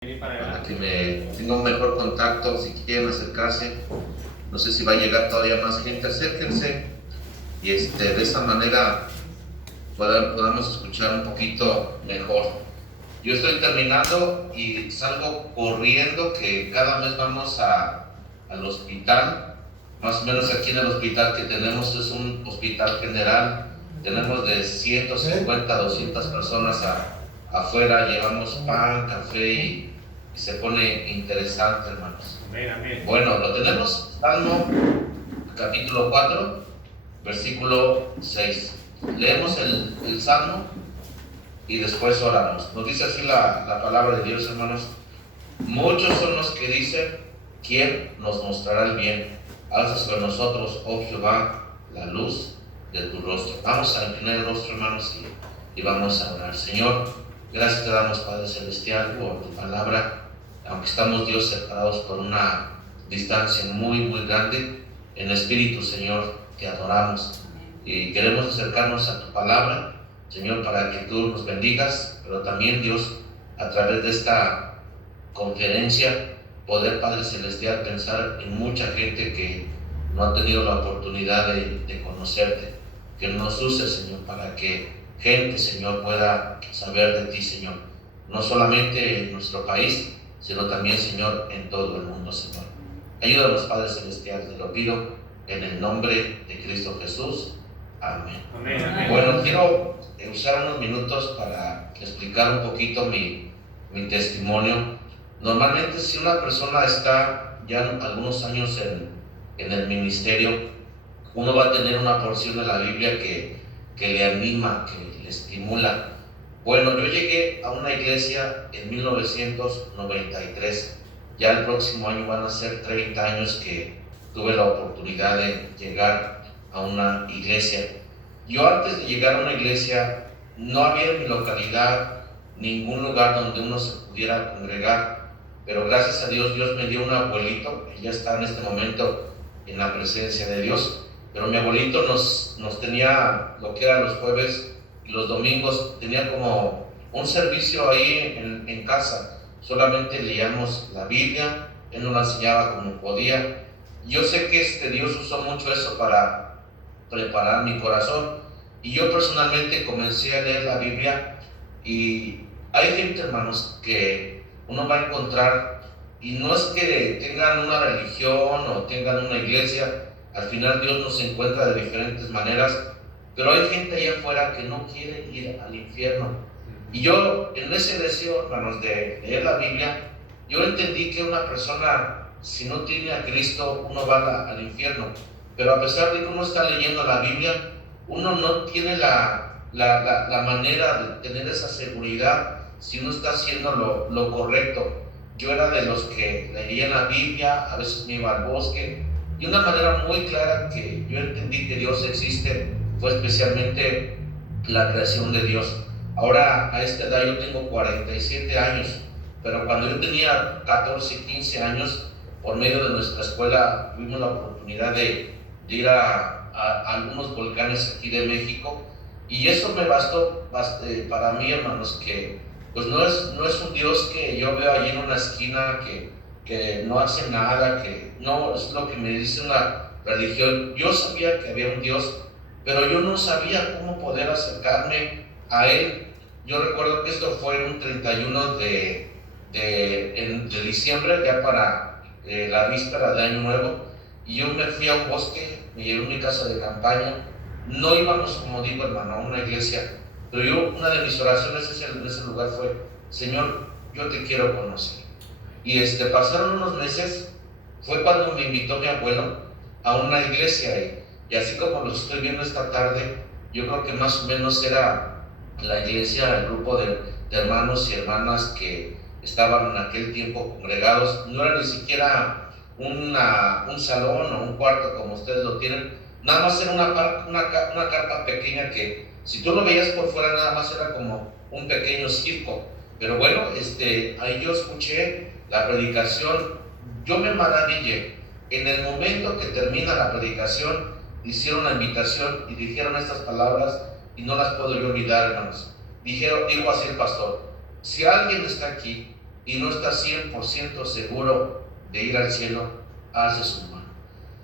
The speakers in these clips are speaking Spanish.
para que me tenga un mejor contacto. Si quieren acercarse, no sé si va a llegar todavía más gente, acérquense y de esa manera podamos escuchar un poquito mejor. Yo estoy terminando y salgo corriendo, que cada mes vamos al hospital. Más o menos aquí en el hospital que tenemos es un hospital general. Tenemos de 150 a 200 personas afuera. Llevamos pan, café y se pone interesante, hermanos. Amén. Bueno, lo tenemos, Salmo capítulo 4, versículo 6. Leemos el Salmo y después oramos. Nos dice así la palabra de Dios, hermanos. Muchos son los que dicen: ¿quién nos mostrará el bien? Alza sobre nosotros, oh Jehová, la luz de tu rostro. Vamos a inclinar el rostro, hermanos, y vamos a orar. Señor, gracias te damos, Padre Celestial, por tu palabra. Aunque estamos, Dios, separados por una distancia muy, muy grande, en espíritu, Señor, te adoramos y queremos acercarnos a tu palabra, Señor, para que tú nos bendigas, pero también, Dios, a través de esta conferencia, poder, Padre Celestial, pensar en mucha gente que no ha tenido la oportunidad de conocerte. Que nos uses, Señor, para que gente, Señor, pueda saber de ti, Señor, no solamente en nuestro país, sino también, Señor, en todo el mundo, Señor. Ayúdanos, Padre Celestial, te lo pido en el nombre de Cristo Jesús. Amén. Amén. Bueno, quiero usar unos minutos para explicar un poquito mi testimonio. Normalmente, si una persona está ya algunos años en el ministerio, uno va a tener una porción de la Biblia que le anima, que le estimula. Bueno, yo llegué a una iglesia en 1993. Ya el próximo año van a ser 30 años que tuve la oportunidad de llegar a una iglesia. Yo, antes de llegar a una iglesia, no había en mi localidad ningún lugar donde uno se pudiera congregar, pero gracias a Dios, Dios me dio un abuelito. Él ya está en este momento en la presencia de Dios, pero mi abuelito nos tenía lo que eran los jueves y los domingos, tenía como un servicio ahí en casa. Solamente leíamos la Biblia, él nos la enseñaba como podía. Yo sé que Dios usó mucho eso para preparar mi corazón, y yo personalmente comencé a leer la Biblia. Y hay gente, hermanos, que uno va a encontrar, y no es que tengan una religión o tengan una iglesia, al final Dios nos encuentra de diferentes maneras, pero hay gente allá afuera que no quiere ir al infierno. Y yo, en ese deseo, hermanos, de leer la Biblia, yo entendí que una persona, si no tiene a Cristo, uno va al infierno. Pero a pesar de que uno está leyendo la Biblia, uno no tiene la manera de tener esa seguridad si uno está haciendo lo correcto. Yo era de los que leía la Biblia, a veces me iba al bosque, y una manera muy clara que yo entendí que Dios existe fue especialmente la creación de Dios. Ahora, a esta edad, yo tengo 47 años, pero cuando yo tenía 14, 15 años, por medio de nuestra escuela, tuvimos la oportunidad de ir a algunos volcanes aquí de México, y eso me bastó para mí, hermanos, que pues no es un Dios que yo veo allí en una esquina que no hace nada, que no es lo que me dice una religión. Yo sabía que había un Dios, pero yo no sabía cómo poder acercarme a Él. Yo recuerdo que esto fue en un 31 de diciembre, ya para la víspera de Año Nuevo, y yo me fui a un bosque, me llevé a mi casa de campaña. No íbamos, como digo, hermano, a una iglesia, pero una de mis oraciones en ese lugar fue: Señor, yo te quiero conocer. Y pasaron unos meses, fue cuando me invitó mi abuelo a una iglesia, y así como los estoy viendo esta tarde, yo creo que más o menos era la iglesia, el grupo de hermanos y hermanas que estaban en aquel tiempo congregados. No era ni siquiera un salón o un cuarto como ustedes lo tienen, nada más era una carpa pequeña que, si tú lo veías por fuera, nada más era como un pequeño circo. Pero bueno, ahí yo escuché la predicación. Yo me maravillé. En el momento que termina la predicación, hicieron la invitación y dijeron estas palabras, y no las puedo yo olvidar, hermanos. Dijo así el pastor: si alguien está aquí y no está 100% seguro de ir al cielo, alce su mano.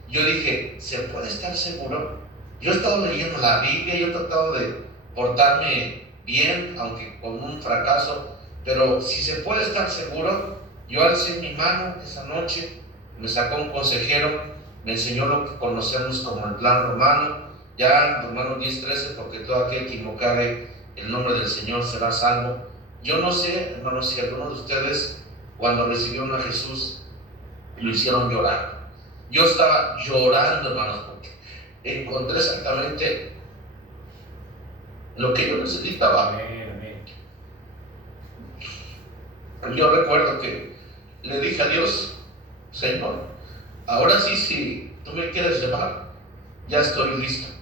Yo dije, ¿se puede estar seguro? Yo he estado leyendo la Biblia, yo he tratado de portarme bien, aunque con un fracaso, pero si se puede estar seguro, yo alcé mi mano esa noche, me sacó un consejero, me enseñó lo que conocemos como el plan romano, ya en Romanos 10:13, porque todo aquel que invocare el nombre del Señor será salvo. Yo no sé, hermanos, si algunos de ustedes cuando recibieron a Jesús lo hicieron llorar. Yo estaba llorando, hermanos, porque encontré exactamente lo que yo necesitaba. Amén. Yo recuerdo que le dije a Dios, Señor, ahora sí, si tú me quieres llevar, ya estoy listo.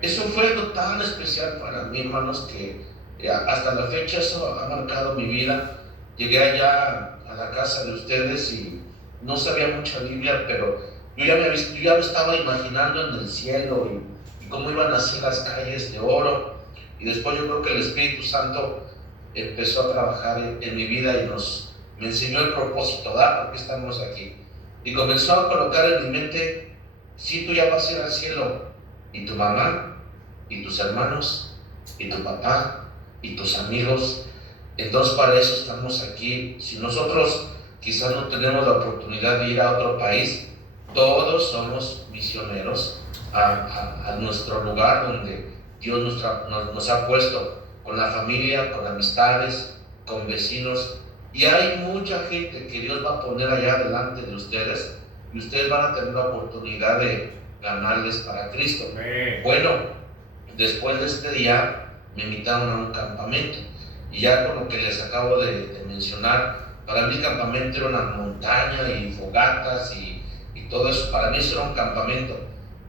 Eso fue algo tan especial para mí, hermanos, que hasta la fecha eso ha marcado mi vida. Llegué allá a la casa de ustedes y no sabía mucha Biblia, pero yo ya me estaba imaginando en el cielo y cómo iban a ser las calles de oro. Y después yo creo que el Espíritu Santo empezó a trabajar en mi vida y me enseñó el propósito, ¿verdad? ¿Por qué estamos aquí? Y comenzó a colocar en mi mente, si tú ya vas a ir al cielo, y tu mamá, y tus hermanos, y tu papá, y tus amigos, entonces para eso estamos aquí. Si nosotros quizás no tenemos la oportunidad de ir a otro país, todos somos misioneros a nuestro lugar donde Dios nos ha puesto, con la familia, con amistades, con vecinos, y hay mucha gente que Dios va a poner allá delante de ustedes, y ustedes van a tener la oportunidad de ganarles para Cristo. Bueno, después de este día me invitaron a un campamento, y ya con lo que les acabo de mencionar, para mí el campamento era una montaña y fogatas y todo eso. Para mí eso era un campamento.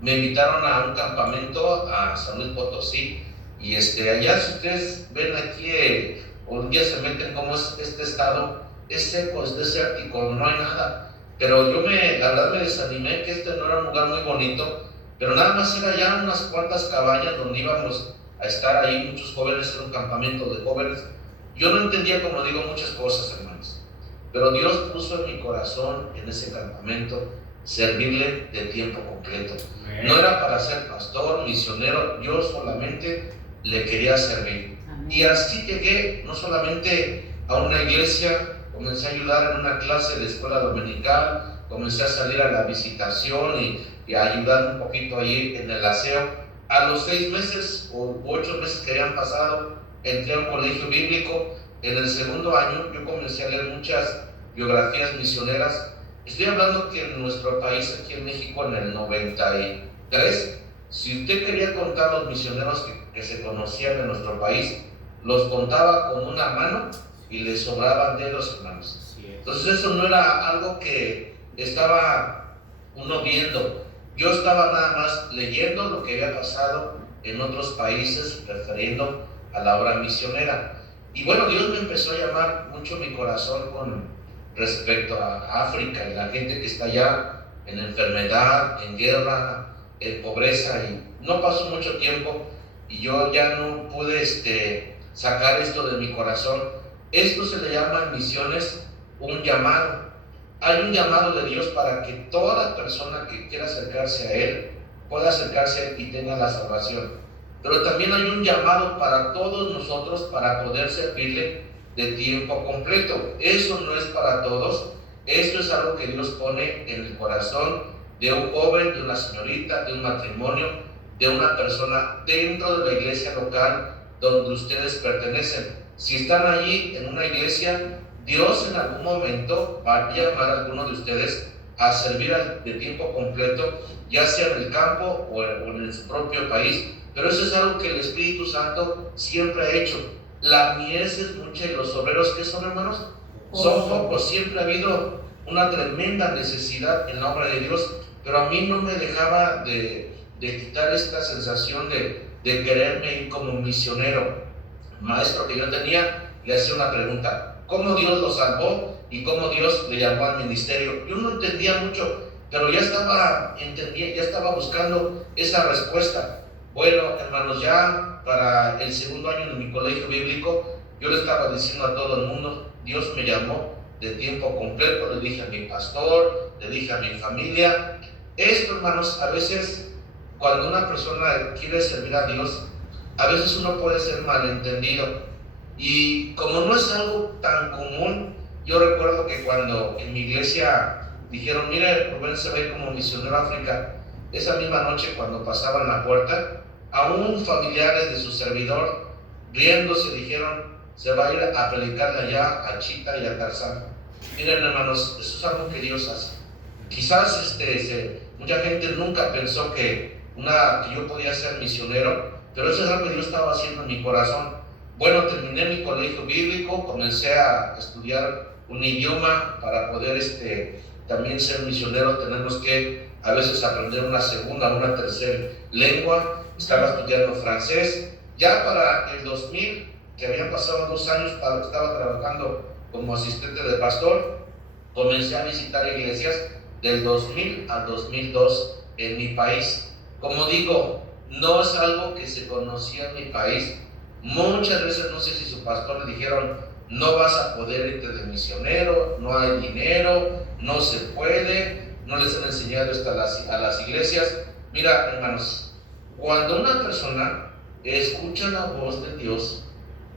Me invitaron a un campamento a San Luis Potosí, y allá, si ustedes ven aquí, un día se meten como es este estado, es seco, es desértico, no hay nada. Pero la verdad me desanimé, que no era un lugar muy bonito, pero nada más era ya unas cuantas cabañas donde íbamos a estar ahí muchos jóvenes, era un campamento de jóvenes. Yo no entendía, como digo, muchas cosas, hermanos, pero Dios puso en mi corazón, en ese campamento, servirle de tiempo completo. No era para ser pastor, misionero, yo solamente le quería servir. Y así llegué no solamente a una iglesia, comencé a ayudar en una clase de escuela dominical, comencé a salir a la visitación y a ayudar un poquito ahí en el aseo. A los 6 meses o 8 meses que habían pasado, entré a un colegio bíblico. En el segundo año yo comencé a leer muchas biografías misioneras. Estoy hablando que en nuestro país, aquí en México, en el 93, si usted quería contar los misioneros que se conocían en nuestro país, los contaba con una mano y le sobraban dedos, hermanos. Entonces eso no era algo que estaba uno viendo. Yo estaba nada más leyendo lo que había pasado en otros países, refiriendo a la obra misionera. Y bueno, Dios me empezó a llamar mucho mi corazón con respecto a África y la gente que está allá en enfermedad, en guerra, en pobreza. Y no pasó mucho tiempo y yo ya no pude sacar esto de mi corazón. Esto se le llama en misiones un llamado. Hay un llamado de Dios para que toda persona que quiera acercarse a Él pueda acercarse y tenga la salvación. Pero también hay un llamado para todos nosotros para poder servirle de tiempo completo. Eso no es para todos. Esto es algo que Dios pone en el corazón de un joven, de una señorita, de un matrimonio, de una persona dentro de la iglesia local donde ustedes pertenecen. Si están allí en una iglesia, Dios en algún momento va a llamar a alguno de ustedes a servir de tiempo completo, ya sea en el campo o en su propio país. Pero eso es algo que el Espíritu Santo siempre ha hecho. La mies es mucha y los obreros, ¿qué son, hermanos? Son pocos. Siempre ha habido una tremenda necesidad en la obra de Dios, pero a mí no me dejaba de quitar esta sensación de quererme ir como misionero. El maestro que yo tenía le hacía una pregunta: ¿cómo Dios lo salvó y cómo Dios le llamó al ministerio? Yo no entendía mucho, pero ya estaba buscando esa respuesta. Bueno, hermanos, ya para el segundo año de mi colegio bíblico, yo le estaba diciendo a todo el mundo: Dios me llamó de tiempo completo, le dije a mi pastor, le dije a mi familia. Esto, hermanos, a veces cuando una persona quiere servir a Dios, a veces uno puede ser malentendido. Y como no es algo tan común, yo recuerdo que cuando en mi iglesia dijeron, mire, Rubén se va a ir como misionero a África, esa misma noche cuando pasaban la puerta, aún familiares de su servidor, riéndose, dijeron, se va a ir a predicarle allá a Chita y a Tarzán. Miren, hermanos, eso es algo que Dios hace. Quizás mucha gente nunca pensó que yo podía ser misionero, pero eso es algo que Dios estaba haciendo en mi corazón. Bueno, terminé mi colegio bíblico, comencé a estudiar un idioma para poder también ser misionero. Tenemos que a veces aprender una segunda, una tercera lengua. Estaba estudiando francés. Ya para el 2000, que habían pasado 2 años, estaba trabajando como asistente de pastor. Comencé a visitar iglesias del 2000 al 2002 en mi país. Como digo, no es algo que se conocía en mi país. Muchas veces, no sé si su pastor le dijeron, no vas a poder irte de misionero, no hay dinero, no se puede, no les han enseñado esto a las iglesias. Mira, hermanos, cuando una persona escucha la voz de Dios,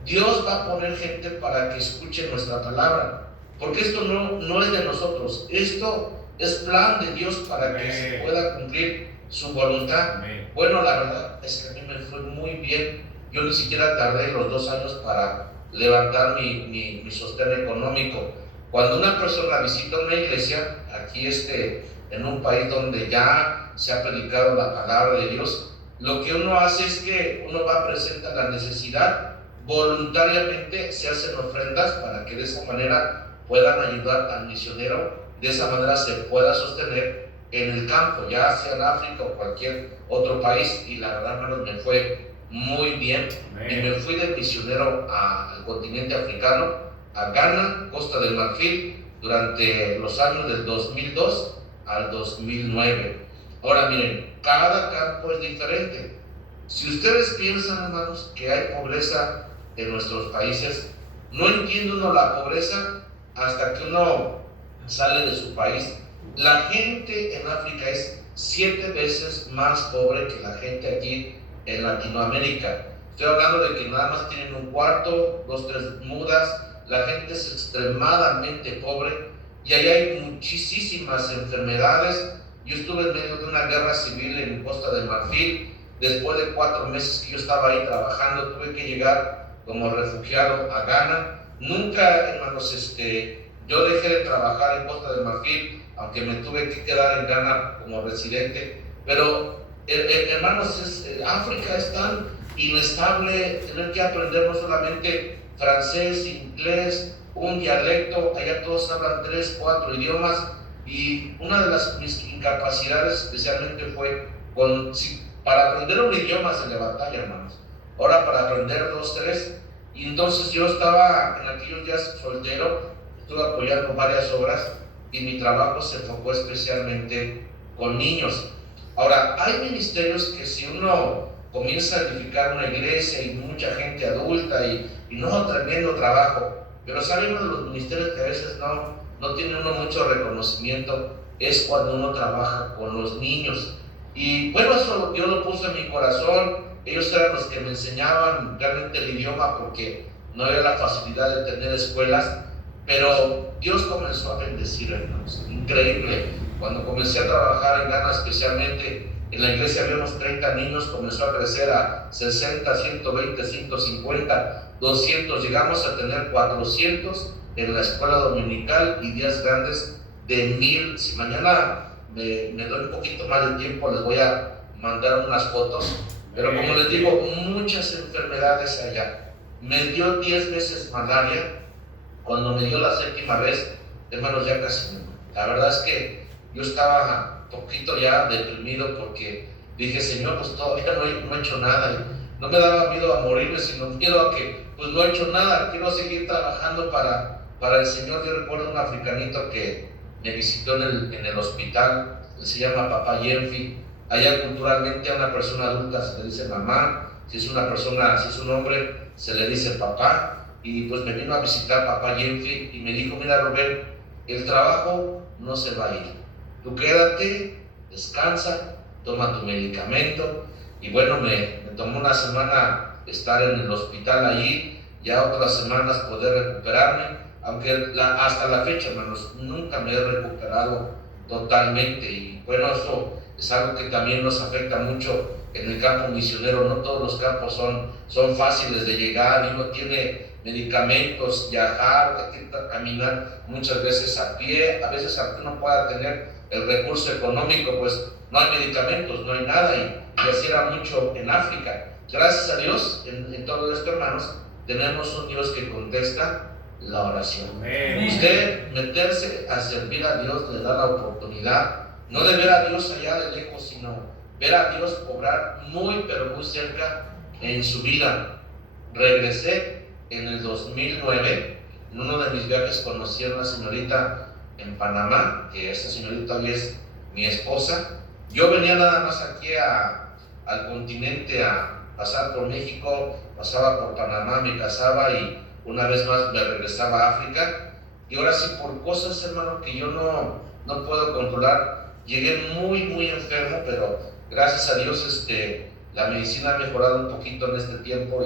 Dios va a poner gente para que escuche nuestra palabra, porque esto no es de nosotros, esto es plan de Dios para que se pueda cumplir su voluntad. Bueno, la verdad es que a mí me fue muy bien. Yo ni siquiera tardé los 2 años para levantar mi sostén económico. Cuando una persona visita una iglesia, aquí en un país donde ya se ha predicado la palabra de Dios, lo que uno hace es que uno va a presentar la necesidad, voluntariamente se hacen ofrendas para que de esa manera puedan ayudar al misionero, de esa manera se pueda sostener en el campo, ya sea en África o cualquier otro país. Y la verdad, hermanos, me fue muy bien. Y me fui de misionero al continente africano, a Ghana, Costa del Marfil, durante los años del 2002 al 2009. Ahora miren, cada campo es diferente. Si ustedes piensan, hermanos, que hay pobreza en nuestros países, no entiende uno la pobreza hasta que uno sale de su país. La gente en África es 7 veces más pobre que la gente aquí en Latinoamérica. Estoy hablando de que nada más tienen un cuarto, 2, 3 mudas. La gente es extremadamente pobre y ahí hay muchísimas enfermedades. Yo estuve en medio de una guerra civil en Costa de Marfil. Después de 4 meses que yo estaba ahí trabajando, tuve que llegar como refugiado a Ghana. Nunca, hermanos, yo dejé de trabajar en Costa de Marfil, aunque me tuve que quedar en Ghana como residente. Pero, hermanos, África es tan inestable, tener que aprender no solamente francés, inglés, un dialecto. Allá todos hablan 3, 4 idiomas. Y una de mis incapacidades especialmente fue para aprender un idioma se le batalla, hermanos. Ahora para aprender 2, 3. Y entonces yo estaba en aquellos días soltero, estuve apoyando varias obras y mi trabajo se enfocó especialmente con niños. Ahora, hay ministerios que si uno comienza a edificar una iglesia y mucha gente adulta y no, tremendo trabajo, pero saben, uno de los ministerios que a veces no tiene uno mucho reconocimiento es cuando uno trabaja con los niños. Y bueno, eso Dios lo puso en mi corazón. Ellos eran los que me enseñaban realmente el idioma porque no había la facilidad de tener escuelas, pero Dios comenzó a bendecir, hermanos. Increíble. Cuando comencé a trabajar en Ghana, especialmente en la iglesia, habíamos 30 niños, comenzó a crecer a 60, 120, 150, 200, llegamos a tener 400 en la escuela dominical y días grandes de 1000. Si mañana me doy un poquito más de tiempo, les voy a mandar unas fotos, pero como les digo, muchas enfermedades allá. Me dio 10 veces malaria. Cuando me dio la 7ª vez, hermanos, ya casi no. La verdad es que yo estaba un poquito ya deprimido porque dije, Señor, pues todavía no he hecho nada. No me daba miedo a morirme, sino miedo a que pues no he hecho nada. Quiero seguir trabajando para el Señor. Yo recuerdo un africanito que me visitó en el hospital, se llama Papá Yenfi. Allá culturalmente a una persona adulta se le dice mamá, si es un hombre se le dice papá. y pues me vino a visitar papá Jeffrey y me dijo, mira Rubén, el trabajo no se va a ir, tú quédate, descansa, toma tu medicamento. Y bueno, me tomó una semana estar en el hospital allí, ya otras semanas poder recuperarme, aunque hasta la fecha, hermanos, nunca me he recuperado totalmente. Y bueno, eso es algo que también nos afecta mucho en el campo misionero. No todos los campos son fáciles de llegar, y uno tiene medicamentos, viajar, caminar muchas veces a pie, a veces aunque uno pueda tener el recurso económico, pues no hay medicamentos, no hay nada, y así era mucho en África. Gracias a Dios, en todo esto, hermanos, tenemos un Dios que contesta la oración. Amén. Usted meterse a servir a Dios le da la oportunidad, no de ver a Dios allá de lejos, sino ver a Dios obrar muy, pero muy cerca en su vida. Regresé en el 2009, en uno de mis viajes conocí a una señorita en Panamá, que esa señorita hoy es mi esposa. Yo venía nada más aquí al continente a pasar por México, pasaba por Panamá, me casaba y una vez más me regresaba a África. Y ahora sí, por cosas, hermano, que yo no puedo controlar, llegué muy enfermo, pero gracias a Dios la medicina ha mejorado un poquito en este tiempo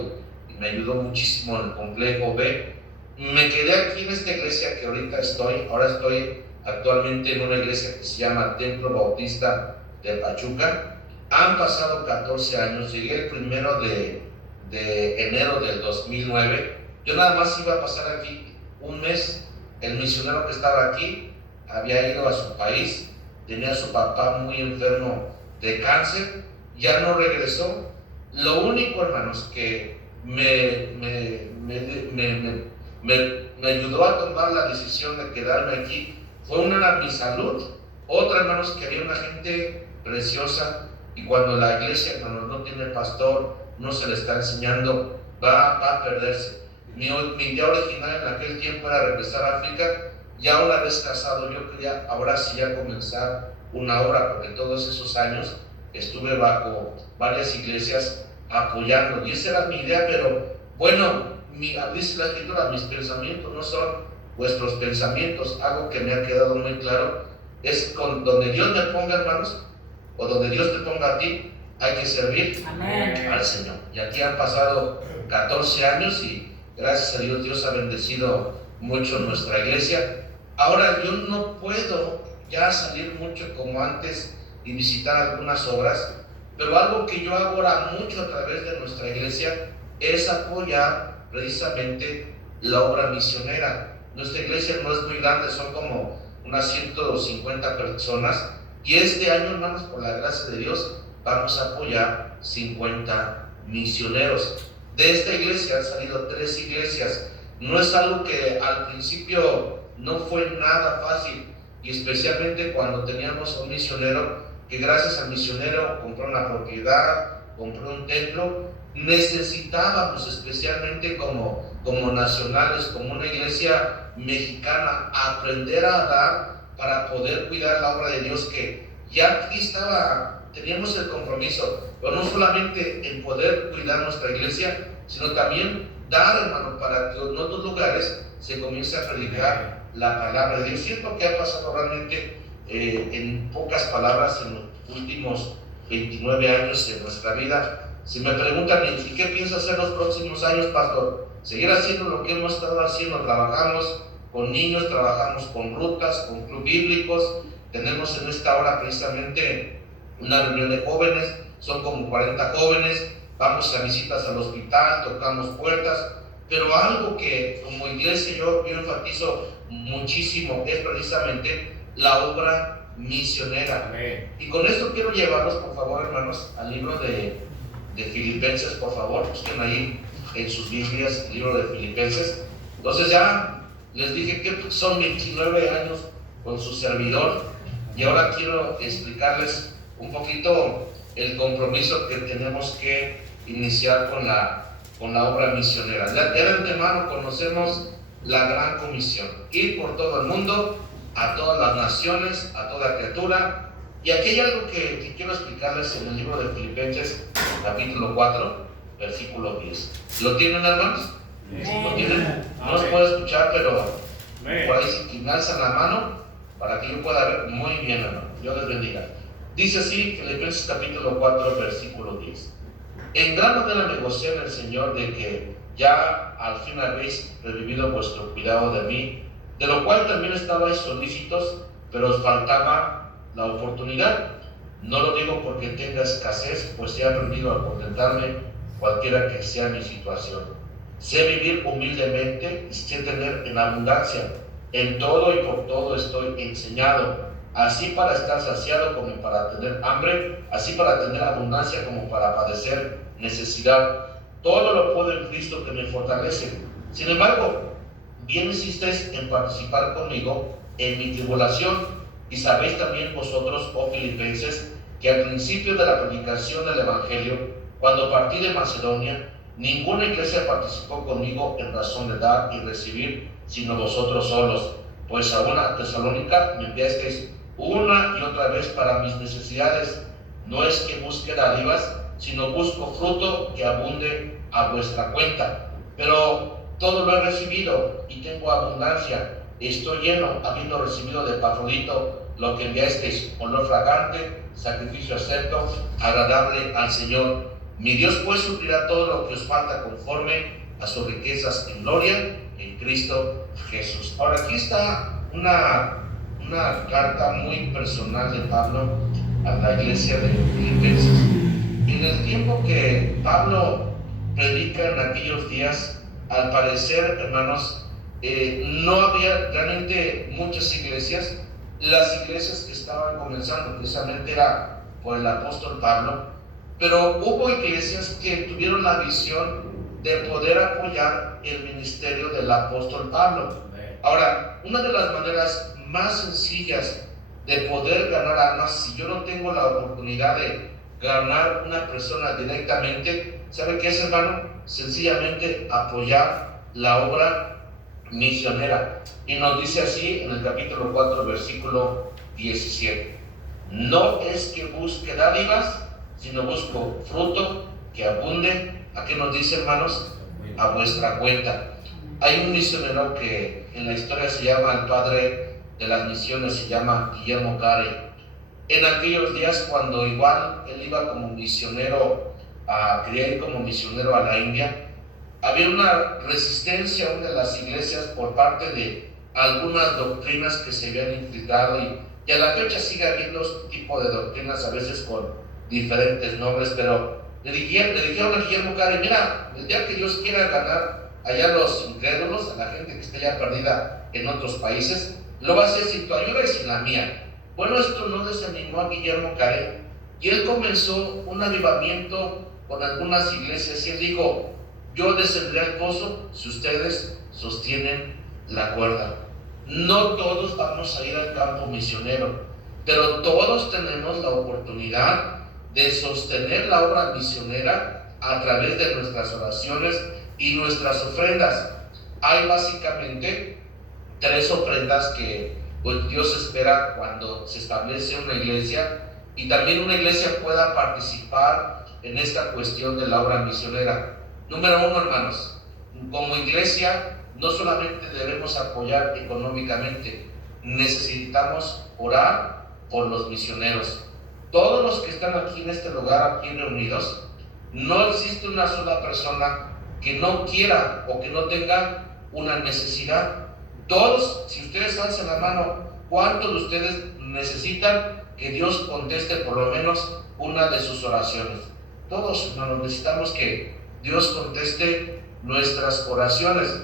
y me ayudó muchísimo en el complejo B. Me quedé aquí en esta iglesia que ahorita ahora estoy actualmente en una iglesia que se llama Templo Bautista de Pachuca. Han pasado 14 años, llegué el 1 de enero del 2009. Yo nada más iba a pasar aquí un mes. El misionero que estaba aquí había ido a su país, tenía a su papá muy enfermo de cáncer, ya no regresó. Lo único, hermanos, que me ayudó a tomar la decisión de quedarme aquí fue mi salud. Otra, hermanos, que había una gente preciosa, y cuando la iglesia, hermanos, no tiene pastor, no se le está enseñando, va a perderse. Mi idea original en aquel tiempo era regresar a África. Ya una vez casado, yo quería ahora sí ya comenzar una obra, porque todos esos años estuve bajo varias iglesias apoyando, y esa era mi idea. Pero bueno, dice la escritura, mis pensamientos no son vuestros pensamientos. Algo que me ha quedado muy claro es donde Dios me ponga, hermanos, o donde Dios te ponga a ti, hay que servir. Amén. Al Señor. Y aquí han pasado 14 años y gracias a Dios, Dios ha bendecido mucho nuestra iglesia. Ahora yo no puedo ya salir mucho como antes y visitar algunas obras, pero algo que yo hago ahora mucho a través de nuestra iglesia es apoyar precisamente la obra misionera. Nuestra iglesia no es muy grande, son como unas 150 personas, y este año, hermanos, por la gracia de Dios, vamos a apoyar 50 misioneros. De esta iglesia han salido 3 iglesias. No es algo que al principio no fue nada fácil, y especialmente cuando teníamos a un misionero que gracias al misionero compró una propiedad, compró un templo. Necesitábamos, especialmente como nacionales, como una iglesia mexicana, aprender a dar para poder cuidar la obra de Dios, que ya aquí teníamos el compromiso, pero no solamente en poder cuidar nuestra iglesia, sino también dar, hermano, para que en otros lugares se comience a predicar la palabra de Dios. Siento que ha pasado realmente, en pocas palabras, en los últimos 29 años de nuestra vida. Si me preguntan, ¿y qué piensa hacer los próximos años, pastor? Seguir haciendo lo que hemos estado haciendo. Trabajamos con niños, trabajamos con rutas, con club bíblicos. Tenemos en esta hora precisamente una reunión de jóvenes, son como 40 jóvenes. Vamos a visitas al hospital, tocamos puertas. Pero algo que como iglesia yo enfatizo muchísimo es precisamente la obra misionera. Amén. Y con esto quiero llevarlos, por favor, hermanos, al libro de Filipenses. Por favor, busquen ahí en sus Biblias el libro de Filipenses. Entonces ya les dije que son 29 años con su servidor, y ahora quiero explicarles un poquito el compromiso que tenemos que iniciar con la obra misionera. Ya de antemano conocemos la gran comisión: ir por todo el mundo, a todas las naciones, a toda criatura. Y aquí hay algo que quiero explicarles en el libro de Filipenses, capítulo 4, versículo 10. ¿Lo tienen, hermanos? ¿Lo tienen? No los puedo escuchar, pero por ahí si me alzan la mano para que yo pueda ver. Muy bien, hermano. Dios les bendiga. Dice así, Filipenses capítulo 4, versículo 10. En gran manera me gocé en el Señor de que ya al fin habéis revivido vuestro cuidado de mí, de lo cual también estabais solícitos, pero os faltaba la oportunidad. No lo digo porque tenga escasez, pues he aprendido a contentarme cualquiera que sea mi situación. Sé vivir humildemente y sé tener en abundancia. En todo y por todo estoy enseñado, así para estar saciado como para tener hambre, así para tener abundancia como para padecer necesidad. Todo lo puedo en Cristo que me fortalece. Sin embargo, bien insistéis en participar conmigo en mi tribulación, y sabéis también vosotros, oh filipenses, que al principio de la predicación del Evangelio, cuando partí de Macedonia, ninguna iglesia participó conmigo en razón de dar y recibir, sino vosotros solos, pues aún a Tesalónica me enviasteis una y otra vez para mis necesidades. No es que busque dádivas, sino busco fruto que abunde a vuestra cuenta. Pero todo lo he recibido y tengo abundancia. Estoy lleno, habiendo recibido de Epafrodito lo que enviasteis, olor fragante, sacrificio acepto, agradable al Señor. Mi Dios pues suplirá todo lo que os falta conforme a sus riquezas en gloria en Cristo Jesús. Ahora aquí está una carta muy personal de Pablo a la iglesia de Filipenses. En el tiempo que Pablo predica en aquellos días, al parecer, hermanos, no había realmente muchas iglesias. Las iglesias que estaban comenzando precisamente era por el apóstol Pablo, pero hubo iglesias que tuvieron la visión de poder apoyar el ministerio del apóstol Pablo. Ahora, una de las maneras más sencillas de poder ganar almas, si yo no tengo la oportunidad de ganar una persona directamente, ¿sabe qué es, hermano? Sencillamente apoyar la obra misionera. Y nos dice así en el capítulo 4, versículo 17: no es que busque dádivas, sino busco fruto que abunde. ¿A qué nos dice, hermanos? A vuestra cuenta. Hay un misionero que en la historia se llama el padre de las misiones, se llama Guillermo Carey. En aquellos días, cuando igual él iba como misionero, quería ir como misionero a la India, había una resistencia aún de las iglesias por parte de algunas doctrinas que se habían infiltrado, y a la fecha sigue habiendo este tipo de doctrinas, a veces con diferentes nombres, pero le dijeron a Guillermo Carey: mira, el día que Dios quiera ganar allá a los incrédulos, a la gente que está ya perdida en otros países, lo va a hacer sin tu ayuda y sin la mía. Bueno, esto no desanimó a Guillermo Carey, y él comenzó un avivamiento con algunas iglesias, y él dijo: yo descenderé al pozo si ustedes sostienen la cuerda. No todos vamos a ir al campo misionero, pero todos tenemos la oportunidad de sostener la obra misionera a través de nuestras oraciones y nuestras ofrendas. Hay básicamente tres ofrendas que pues Dios espera cuando se establece una iglesia, y también una iglesia pueda participar en esta cuestión de la obra misionera. Número uno, hermanos, como iglesia no solamente debemos apoyar económicamente, necesitamos orar por los misioneros. Todos los que están aquí en este lugar, aquí reunidos, no existe una sola persona que no quiera o que no tenga una necesidad. Todos, si ustedes alzan la mano, ¿cuántos de ustedes necesitan que Dios conteste por lo menos una de sus oraciones? Todos, hermanos, necesitamos que Dios conteste nuestras oraciones.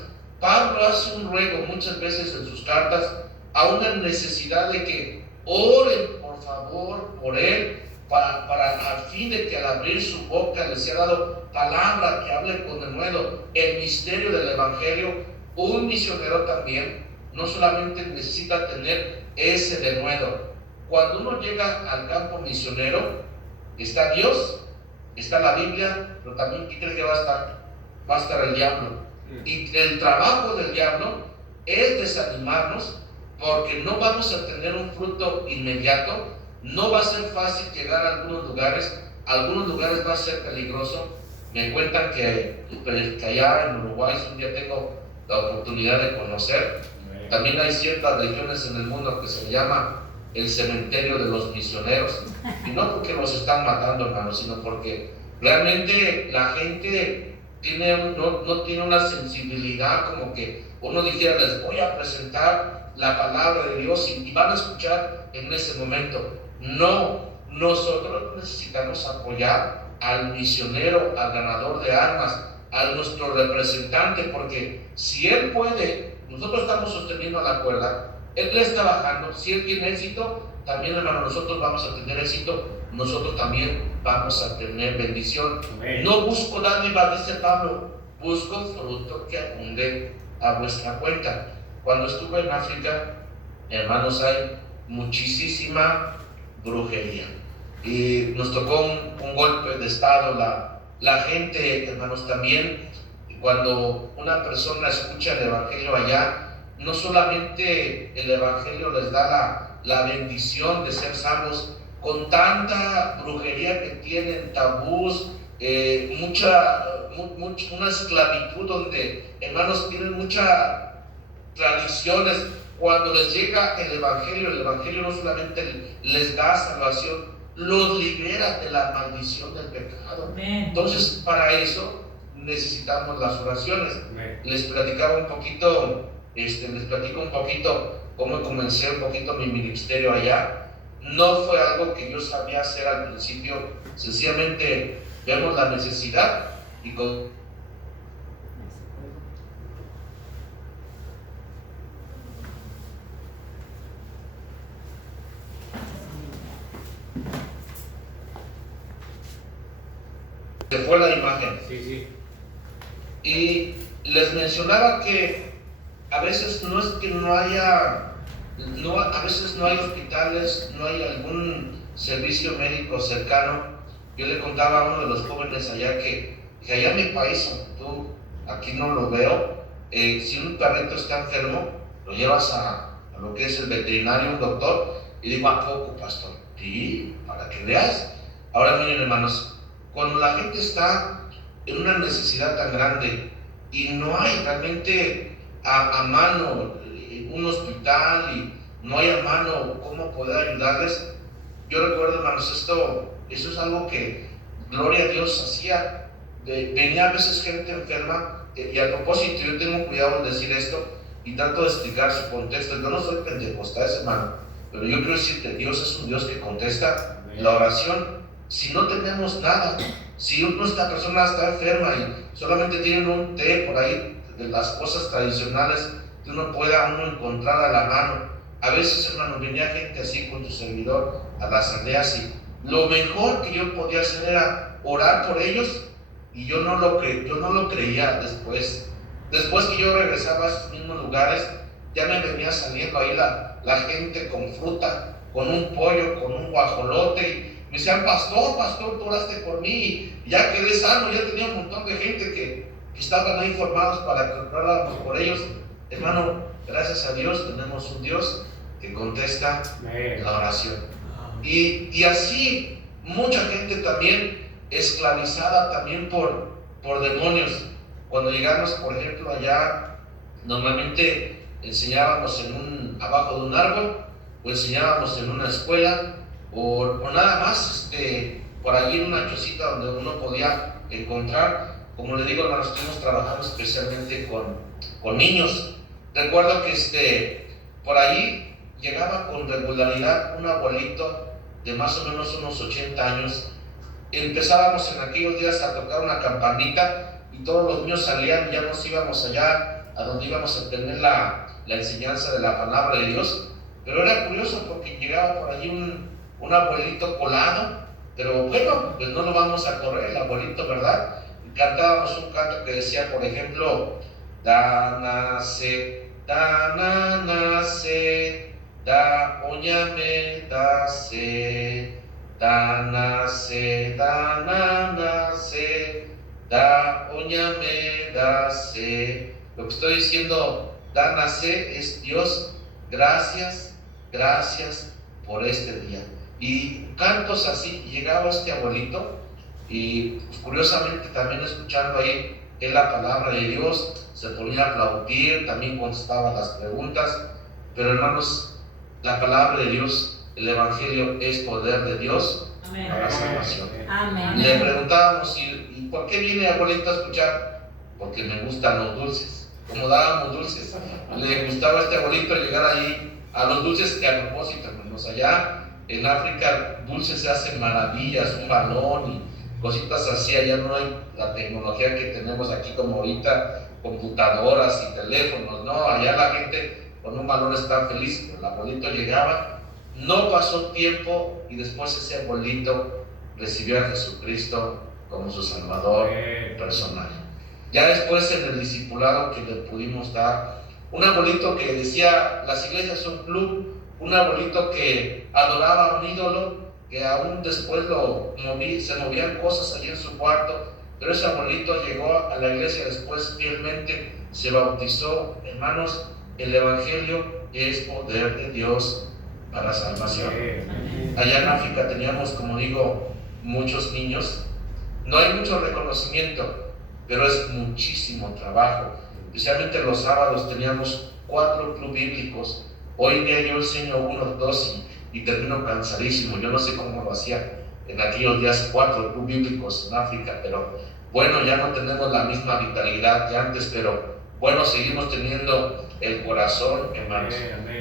Pablo hace un ruego muchas veces en sus cartas a una necesidad de que oren por favor por él, para al fin de que al abrir su boca les sea dado palabra que hable con denuedo el misterio del Evangelio. Un misionero también no solamente necesita tener ese denuedo. Cuando uno llega al campo misionero, está Dios, está la Biblia, pero también ¿qué cree que va a estar el diablo? Y el trabajo del diablo es desanimarnos, porque no vamos a tener un fruto inmediato, no va a ser fácil llegar a algunos lugares va a ser peligroso. Me cuentan que allá en Uruguay, si un día tengo la oportunidad de conocer, también hay ciertas regiones en el mundo que se llama el cementerio de los misioneros, y no porque los están matando, hermanos, sino porque realmente la gente no tiene una sensibilidad como que uno dijera, les voy a presentar la palabra de Dios y van a escuchar en ese momento. No, nosotros necesitamos apoyar al misionero, al ganador de almas, a nuestro representante, porque si él puede, nosotros estamos sosteniendo la cuerda, él está bajando. Si él tiene éxito, también, hermano, nosotros vamos a tener éxito, nosotros también vamos a tener bendición. Amén. No busco dádiva, dice Pablo, busco fruto que abunde a vuestra cuenta. Cuando estuve en África, hermanos, hay muchísima brujería y nos tocó un golpe de estado. La gente, hermanos, también cuando una persona escucha el evangelio allá, no solamente el evangelio les da la bendición de ser salvos, con tanta brujería que tienen, tabús, una esclavitud donde, hermanos, tienen muchas tradiciones. Cuando les llega el evangelio no solamente les da salvación, los libera de la maldición del pecado. Amén. Entonces, para eso necesitamos las oraciones. Amén. Les platico un poquito cómo comencé un poquito mi ministerio allá. No fue algo que yo sabía hacer al principio, sencillamente vemos la necesidad y se fue la imagen. Sí. Y les mencionaba que a veces no es que a veces no hay hospitales, no hay algún servicio médico cercano. Yo le contaba a uno de los jóvenes allá que allá en mi país, aquí no lo veo, si un perrito está enfermo, lo llevas a lo que es el veterinario, un doctor, y digo, ¿a poco, pastor? Sí, para que veas. Ahora miren, hermanos, cuando la gente está en una necesidad tan grande y no hay realmente a mano un hospital y no hay a mano cómo poder ayudarles, yo recuerdo, hermanos, eso es algo que, gloria a Dios, hacía. Venía a veces gente enferma, y a propósito, yo tengo cuidado en decir esto y trato de explicar su contexto. Yo no soy pentecostal, hermano, pero yo quiero decir que Dios es un Dios que contesta la oración. Si no tenemos nada, si nuestra persona está enferma y solamente tienen un té por ahí de las cosas tradicionales que uno pueda encontrar a la mano, a veces, hermano, venía gente así con tu servidor a las aldeas y lo mejor que yo podía hacer era orar por ellos, y yo no lo creía. Después que yo regresaba a esos mismos lugares, ya me venía saliendo ahí la gente con fruta, con un pollo, con un guajolote, y me decían, pastor, tú oraste por mí, y ya quedé sano. Ya tenía un montón de gente que estaban ahí formados para que oráramos por ellos. Hermano, gracias a Dios tenemos un Dios que contesta la oración. Y así mucha gente también esclavizada también por demonios. Cuando llegamos, por ejemplo, allá, normalmente enseñábamos abajo de un árbol, o enseñábamos en una escuela, o nada más por allí en una chocita donde uno podía encontrar. Como le digo, hermanos, estuvimos trabajando especialmente con niños. Recuerdo que por allí llegaba con regularidad un abuelito de más o menos unos 80 años. Empezábamos en aquellos días a tocar una campanita y todos los niños salían, ya nos íbamos allá a donde íbamos a tener la enseñanza de la palabra de Dios. Pero era curioso porque llegaba por allí un abuelito colado, pero bueno, pues no lo vamos a correr, el abuelito, ¿verdad? Y cantábamos un canto que decía, por ejemplo, Danase, Dananase, Da Oñame, Dase, Danase, Dananase, Da Oñame, Dase. Lo que estoy diciendo, Danase, es Dios, gracias por este día. Y cantos así. Llegaba este abuelito y pues, curiosamente también escuchando ahí en la palabra de Dios, se ponía a aplaudir, también contestaba las preguntas. Pero hermanos, la palabra de Dios, el Evangelio es poder de Dios para la salvación. Amén. Le preguntábamos, ¿y por qué viene abuelita a escuchar? Porque me gustan los dulces. Como dábamos dulces, le gustaba a este abuelito llegar ahí a los dulces, que a propósito, hermanos, allá en África, dulces se hacen maravillas, un balón y cositas así. Allá no hay la tecnología que tenemos aquí como ahorita, computadoras y teléfonos, no, allá la gente con un balón está feliz. Pero el abuelito llegaba, no pasó tiempo y después ese abuelito recibió a Jesucristo como su Salvador personal. Ya después en el discipulado que le pudimos dar, un abuelito que decía, las iglesias son club, un abuelito que adoraba a un ídolo, que aún después se movían cosas allí en su cuarto, pero ese abuelito llegó a la iglesia después fielmente, se bautizó. Hermanos, el Evangelio es poder de Dios para salvación. Allá en África teníamos, como digo, muchos niños. No hay mucho reconocimiento, pero es muchísimo trabajo. Especialmente los sábados teníamos 4 clubes bíblicos. Hoy en día yo enseño 1 o 2 y termino cansadísimo. Yo no sé cómo lo hacía en aquellos días, 4 clubes bíblicos en África, pero bueno, ya no tenemos la misma vitalidad que antes, pero bueno, seguimos teniendo el corazón, hermanos.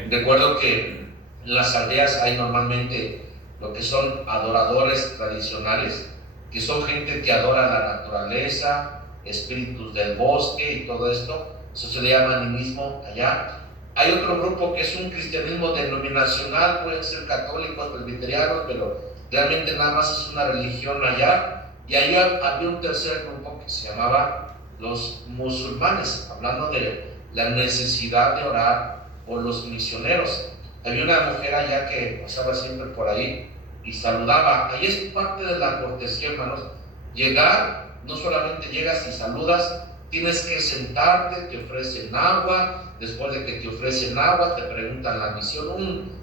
Recuerdo que en las aldeas hay normalmente lo que son adoradores tradicionales, que son gente que adora la naturaleza, espíritus del bosque y todo esto. Eso se le llama animismo allá. Hay otro grupo que es un cristianismo denominacional, pueden ser católicos, presbiterianos, pero realmente nada más es una religión allá. Y ahí había un tercer grupo que se llamaba los musulmanes, hablando de la necesidad de orar por los misioneros. Había una mujer allá que pasaba siempre por ahí y saludaba. Ahí es parte de la cortesía, hermanos. Llegar, no solamente llegas y saludas, tienes que sentarte, te ofrecen agua. Después de que te ofrecen agua, te preguntan la misión,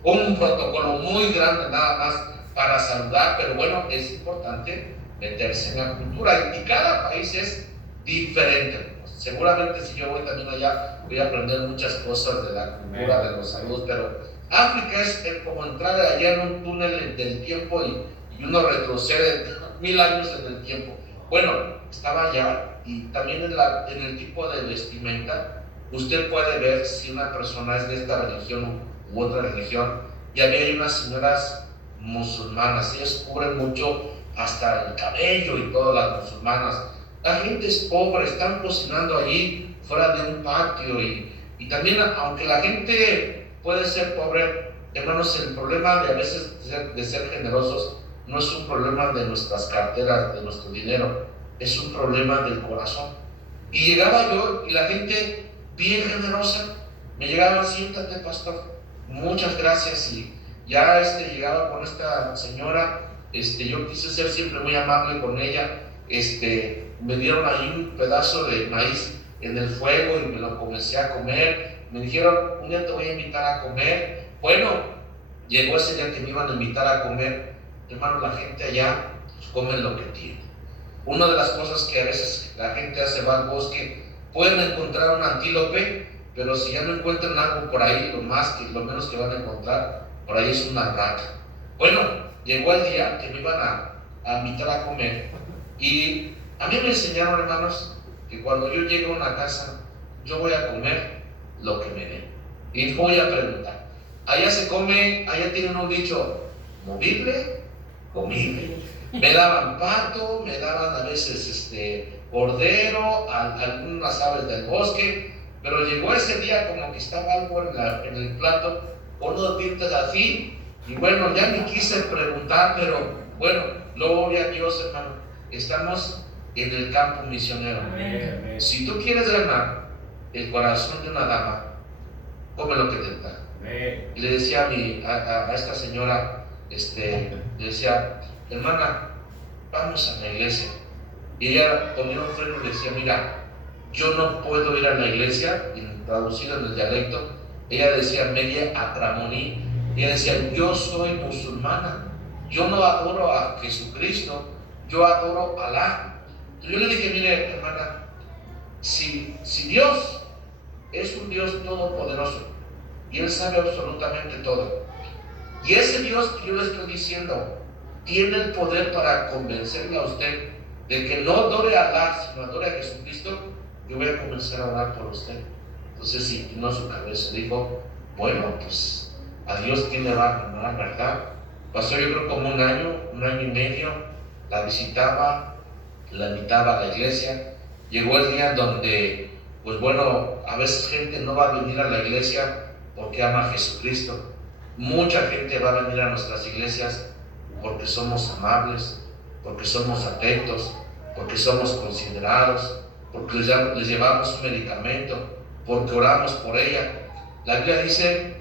un protocolo muy grande nada más para saludar. Pero bueno, es importante meterse en la cultura, y cada país es diferente. Seguramente si yo voy también allá, voy a aprender muchas cosas de la cultura, de los saludos, pero África es como entrar allá en un túnel del tiempo y uno retrocede 1000 años en el tiempo. Bueno, estaba allá, y también en el tipo de vestimenta, usted puede ver si una persona es de esta religión u otra religión. Y había unas señoras musulmanas, ellas cubren mucho hasta el cabello y todas las musulmanas. La gente es pobre, están cocinando allí fuera de un patio, y también, aunque la gente puede ser pobre, hermanos, el problema de a veces de ser generosos no es un problema de nuestras carteras, de nuestro dinero, es un problema del corazón. Y llegaba yo y la gente bien generosa me llegaba, siéntate pastor, muchas gracias, y ya llegaba con esta señora. Yo quise ser siempre muy amable con ella. Me dieron ahí un pedazo de maíz en el fuego y me lo comencé a comer. Me dijeron, un día te voy a invitar a comer. Bueno, llegó ese día que me iban a invitar a comer. Hermano, la gente allá pues, come lo que tiene. Una de las cosas que a veces la gente hace, va al bosque, pueden encontrar un antílope, pero si ya no encuentran algo por ahí, lo menos que van a encontrar por ahí es una rata. Bueno, llegó el día que me iban a invitar a comer, y a mí me enseñaron, hermanos, que cuando yo llego a una casa, yo voy a comer lo que me den, y voy a preguntar. Allá se come, allá tienen un dicho, movible, comible. Me daban pato, me daban a veces cordero, algunas aves del bosque, pero llegó ese día como que estaba algo en el plato, unos dientes así, y bueno, ya me quise preguntar, pero bueno, gloria a Dios, hermano, estamos en el campo misionero. Amén. Si tú quieres ganar el corazón de una dama, come lo que te da. Y le decía a esta señora, le decía, hermana, vamos a la iglesia. Y ella ponía un freno y le decía, mira, yo no puedo ir a la iglesia, y traducido en el dialecto, ella decía media atramoní. Ella decía, yo soy musulmana, yo no adoro a Jesucristo, yo adoro a Alá. Yo le dije, mire, hermana, si Dios es un Dios todopoderoso y Él sabe absolutamente todo, y ese Dios que yo le estoy diciendo tiene el poder para convencerle a usted de que no adore a Alá, sino adore a Jesucristo, yo voy a comenzar a orar por usted. Entonces se inclinó su cabeza y dijo, bueno, pues a Dios quién le va a ganar, ¿verdad? Pasó yo creo como un año y medio, la visitaba, la invitaba a la iglesia. Llegó el día donde, pues bueno, a veces gente no va a venir a la iglesia porque ama a Jesucristo. Mucha gente va a venir a nuestras iglesias porque somos amables, porque somos atentos, porque somos considerados, porque les llevamos un medicamento, porque oramos por ella. La Biblia dice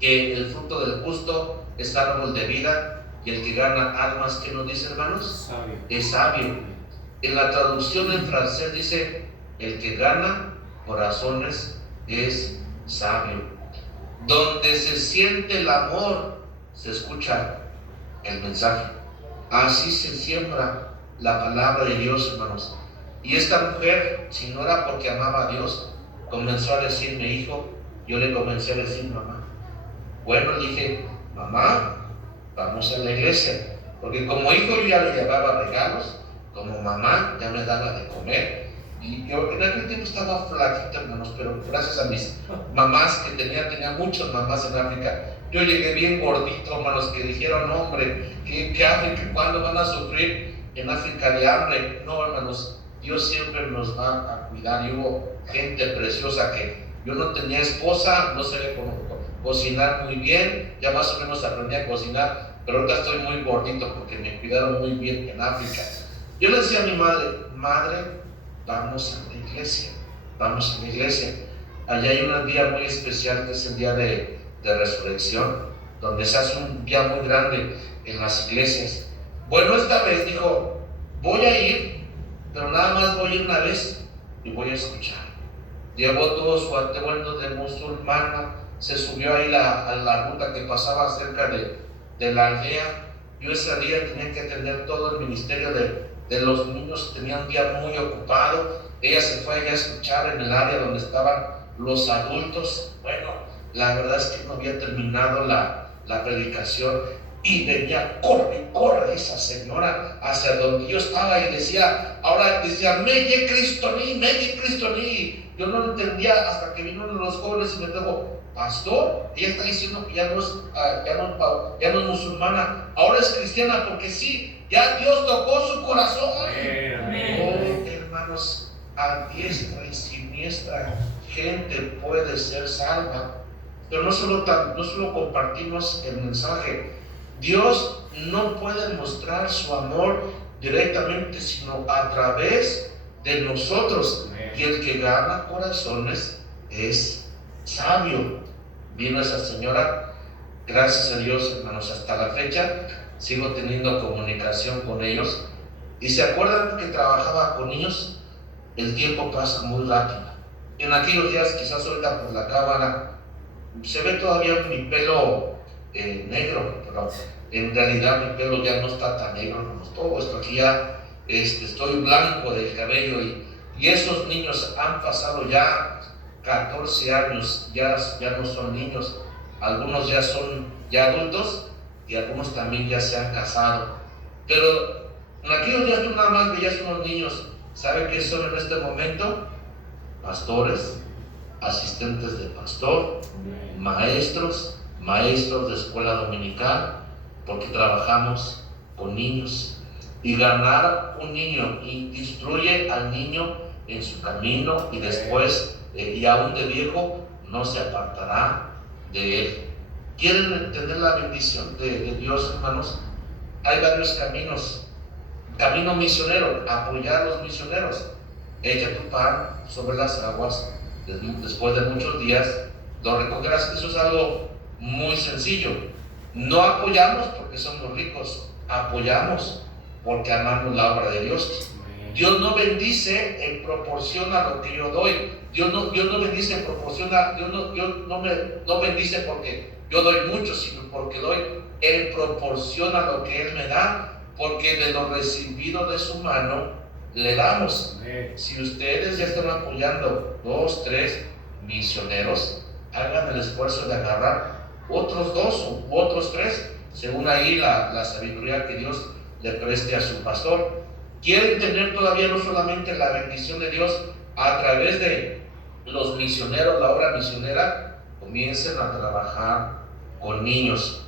que el fruto del justo es árbol de vida, y el que gana almas, ¿qué nos dice, hermanos? Sabio. Es sabio. En la traducción en francés dice, el que gana corazones es sabio. Donde se siente el amor, se escucha el mensaje. Así se siembra la palabra de Dios, hermanos. Y esta mujer, si no era porque amaba a Dios, comenzó a decirme, hijo. Yo le comencé a decir, mamá. Bueno, le dije, mamá, vamos a la iglesia. Porque como hijo yo ya le llevaba regalos, como mamá ya me daba de comer. Y yo en aquel tiempo estaba flaquito, hermanos, pero gracias a mis mamás que tenía muchas mamás en África, yo llegué bien gordito, hermanos, que dijeron, no, hombre, ¿qué África? ¿Cuándo van a sufrir en África de hambre? No, hermanos, Dios siempre nos va a cuidar. Y hubo gente preciosa que yo no tenía esposa, no sabía cómo cocinar muy bien, ya más o menos aprendí a cocinar, pero ahorita estoy muy gordito porque me cuidaron muy bien en África. Yo le decía a mi madre, vamos a la iglesia, vamos a la iglesia. Allá hay un día muy especial que es el día de resurrección, donde se hace un día muy grande en las iglesias. Bueno, esta vez dijo, voy a ir, pero nada más voy a ir una vez y voy a escuchar. Llevó todo su atuendo de musulmana, se subió ahí a la ruta que pasaba cerca de la aldea. Yo ese día tenía que atender todo el ministerio de los niños, tenía un día muy ocupado. Ella se fue allá a escuchar en el área donde estaban los adultos. Bueno, la verdad es que no había terminado la predicación y venía, corre esa señora hacia donde yo estaba y decía, Meye Cristoni. Yo no lo entendía hasta que vino los jóvenes y me dijo, pastor, ella está diciendo que ya no es musulmana, ahora es cristiana, porque sí, ya Dios tocó su corazón. Oh, hermanos, a diestra y siniestra gente puede ser salva. Pero no solo compartimos el mensaje. Dios no puede mostrar su amor directamente, sino a través de nosotros. Y el que gana corazones es sabio. Vino esa señora, gracias a Dios, hermanos, hasta la fecha sigo teniendo comunicación con ellos. Y se acuerdan que trabajaba con niños. El tiempo pasa muy rápido. En aquellos días, quizás ahorita por la cámara se ve todavía mi pelo negro, pero en realidad mi pelo ya no está tan negro, hermanos. Todo esto aquí ya estoy blanco del cabello, y esos niños han pasado ya 14 años, ya no son niños, algunos ya son adultos y algunos también ya se han casado. Pero en aquellos días tú nada más veías unos niños. ¿Sabe qué son en este momento? Pastores, asistentes de pastor, maestros de escuela dominical, porque trabajamos con niños. Y ganar un niño instruye al niño en su camino, y después, y aún de viejo, no se apartará de él. ¿Quieren entender la bendición de Dios, hermanos? Hay varios caminos. Camino misionero, apoyar a los misioneros. Echa tu pan sobre las aguas, después de muchos días lo recogerás. Eso es algo muy sencillo. No apoyamos porque somos ricos, apoyamos porque amamos la obra de Dios. Dios no bendice en proporción a lo que yo doy. Dios no bendice en proporción Dios no bendice porque yo doy mucho, sino porque doy en proporción a lo que Él me da. porque de lo recibido de su mano le damos. Si ustedes ya están apoyando 2, 3 misioneros, hagan el esfuerzo de agarrar otros 2 u otros 3, según ahí la sabiduría que Dios le preste a su pastor. Quieren tener todavía no solamente la bendición de Dios a través de los misioneros, la obra misionera, comiencen a trabajar con niños.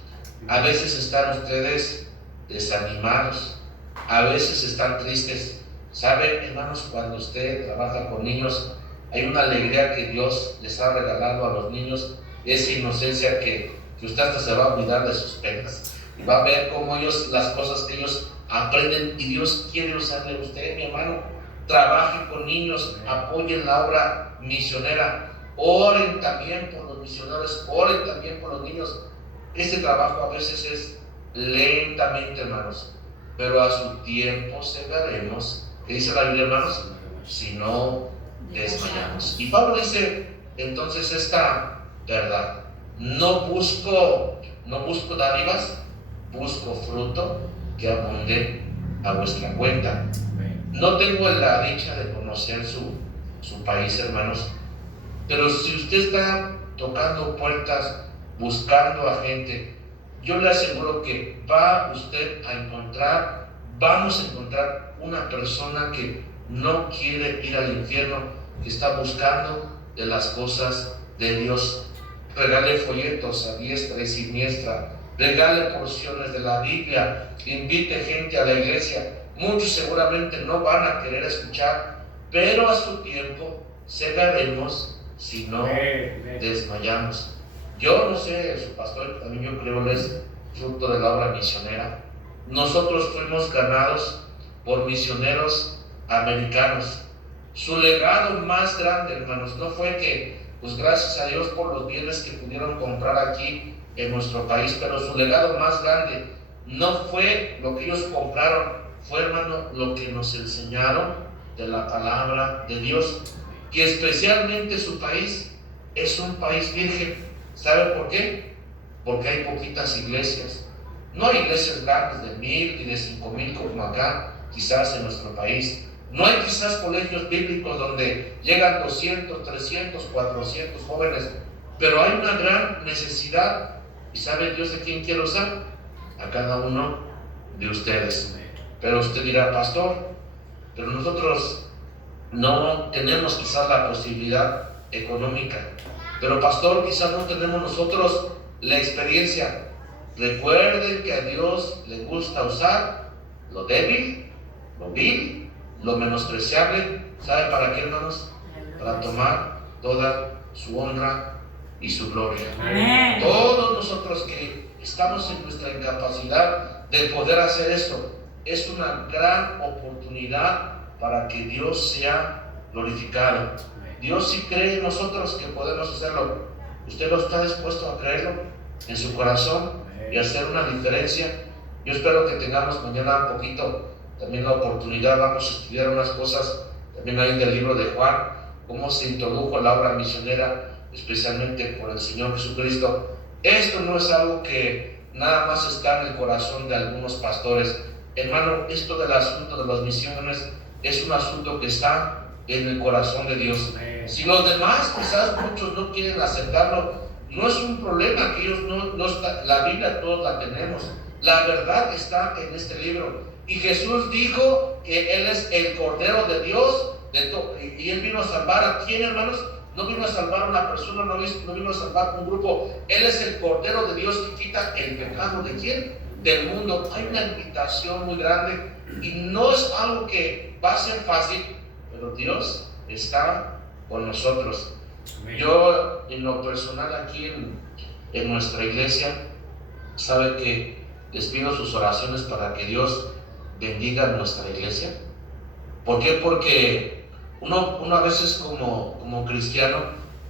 A veces están ustedes desanimados, a veces están tristes. ¿Saben, hermanos? Cuando usted trabaja con niños, hay una alegría que Dios les ha regalado a los niños, esa inocencia que usted hasta se va a olvidar de sus penas y va a ver cómo ellos, las cosas que ellos aprenden, y Dios quiere usarle a usted, mi hermano. Trabajen con niños, apoyen la obra misionera, oren también por los misioneros, oren también por los niños. Este trabajo a veces es lentamente, hermanos, pero a su tiempo segaremos. ¿Qué dice la Biblia, hermanos? Si no desmayamos. Y Pablo dice entonces esta verdad: no busco dádivas, busco fruto que abunde a vuestra cuenta. No tengo la dicha de conocer su país, hermanos, pero si usted está tocando puertas, buscando a gente, yo le aseguro que vamos a encontrar una persona que no quiere ir al infierno, que está buscando de las cosas de Dios. Regale folletos a diestra y siniestra, regale porciones de la Biblia, invite gente a la iglesia. Muchos seguramente no van a querer escuchar, pero a su tiempo segaremos si no desmayamos. Yo no sé, su pastor también yo creo es fruto de la obra misionera. Nosotros fuimos ganados por misioneros americanos. Su legado más grande, hermanos, no fue que, pues gracias a Dios por los bienes que pudieron comprar aquí en nuestro país, pero su legado más grande no fue lo que ellos compraron, fue, hermano, lo que nos enseñaron de la palabra de Dios, que especialmente su país es un país virgen. ¿Sabe por qué? Porque hay poquitas iglesias. No hay iglesias grandes de 1000 y de 5000 como acá, quizás en nuestro país. No hay quizás colegios bíblicos donde llegan 200, 300, 400 jóvenes, pero hay una gran necesidad. ¿Y sabe Dios a quién quiere usar? A cada uno de ustedes. Pero usted dirá: pastor, pero nosotros no tenemos quizás la posibilidad económica. Pero pastor, quizás no tenemos nosotros la experiencia. Recuerden que a Dios le gusta usar lo débil, lo vil, lo menospreciable. ¿Sabe para qué, hermanos? Para tomar toda su honra y su gloria. Amén. Todos nosotros que estamos en nuestra incapacidad de poder hacer esto, es una gran oportunidad para que Dios sea glorificado. Dios sí cree en nosotros que podemos hacerlo. ¿Usted no está dispuesto a creerlo en su corazón y hacer una diferencia? Yo espero que tengamos mañana un poquito también la oportunidad. Vamos a estudiar unas cosas también ahí del libro de Juan, cómo se introdujo la obra misionera, especialmente por el Señor Jesucristo. Esto no es algo que nada más está en el corazón de algunos pastores. Hermano, esto del asunto de las misiones es un asunto que está en el corazón de Dios. Si los demás, quizás muchos no quieren aceptarlo, no es un problema, que ellos no está, la Biblia todos la tenemos, la verdad está en este libro. Y Jesús dijo que Él es el Cordero de Dios, y Él vino a salvar a quién, hermanos. No vino a salvar a una persona, no vino a salvar a un grupo. Él es el Cordero de Dios que quita el pecado de quién, del mundo. Hay una invitación muy grande y no es algo que va a ser fácil, pero Dios está con nosotros. Amén. Yo, en lo personal, aquí en nuestra iglesia, sabe que les pido sus oraciones para que Dios bendiga nuestra iglesia. ¿Por qué? Porque uno a veces como cristiano,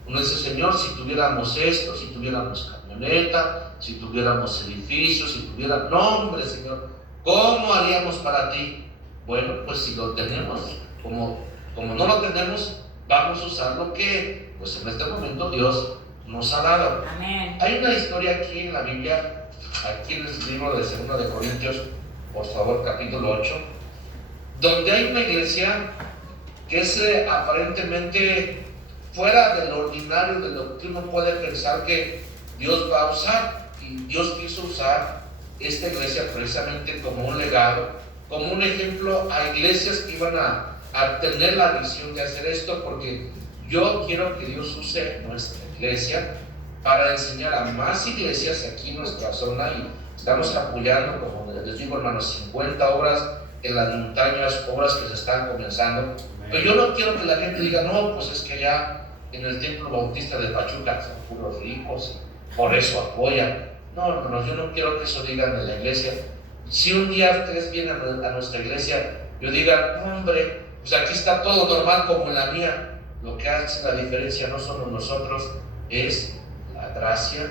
uno dice: Señor, si tuviéramos esto, si tuviéramos camioneta, si tuviéramos edificios, si tuviéramos... No, hombre, Señor, ¿cómo haríamos para ti? Bueno, pues si lo tenemos, como no lo tenemos, vamos a usar lo que, pues en este momento Dios nos ha dado. Amén. Hay una historia aquí en la Biblia, aquí en el libro de 2 de Corintios, por favor, capítulo 8, donde hay una iglesia que es aparentemente fuera del ordinario de lo que uno puede pensar que Dios va a usar. Y Dios quiso usar esta iglesia precisamente como un legado, como un ejemplo a iglesias que iban a tener la visión de hacer esto, porque yo quiero que Dios use nuestra iglesia para enseñar a más iglesias aquí en nuestra zona, y estamos apoyando, como les digo, hermanos, 50 obras en las montañas, obras que se están comenzando. Pero yo no quiero que la gente diga, no, pues es que allá en el Templo Bautista de Pachuca son puros ricos y por eso apoyan. No, hermanos, yo no quiero que eso digan de la iglesia. Si un día ustedes vienen a nuestra iglesia, yo diga, hombre, pues aquí está todo normal como en la mía. Lo que hace la diferencia no somos nosotros, es la gracia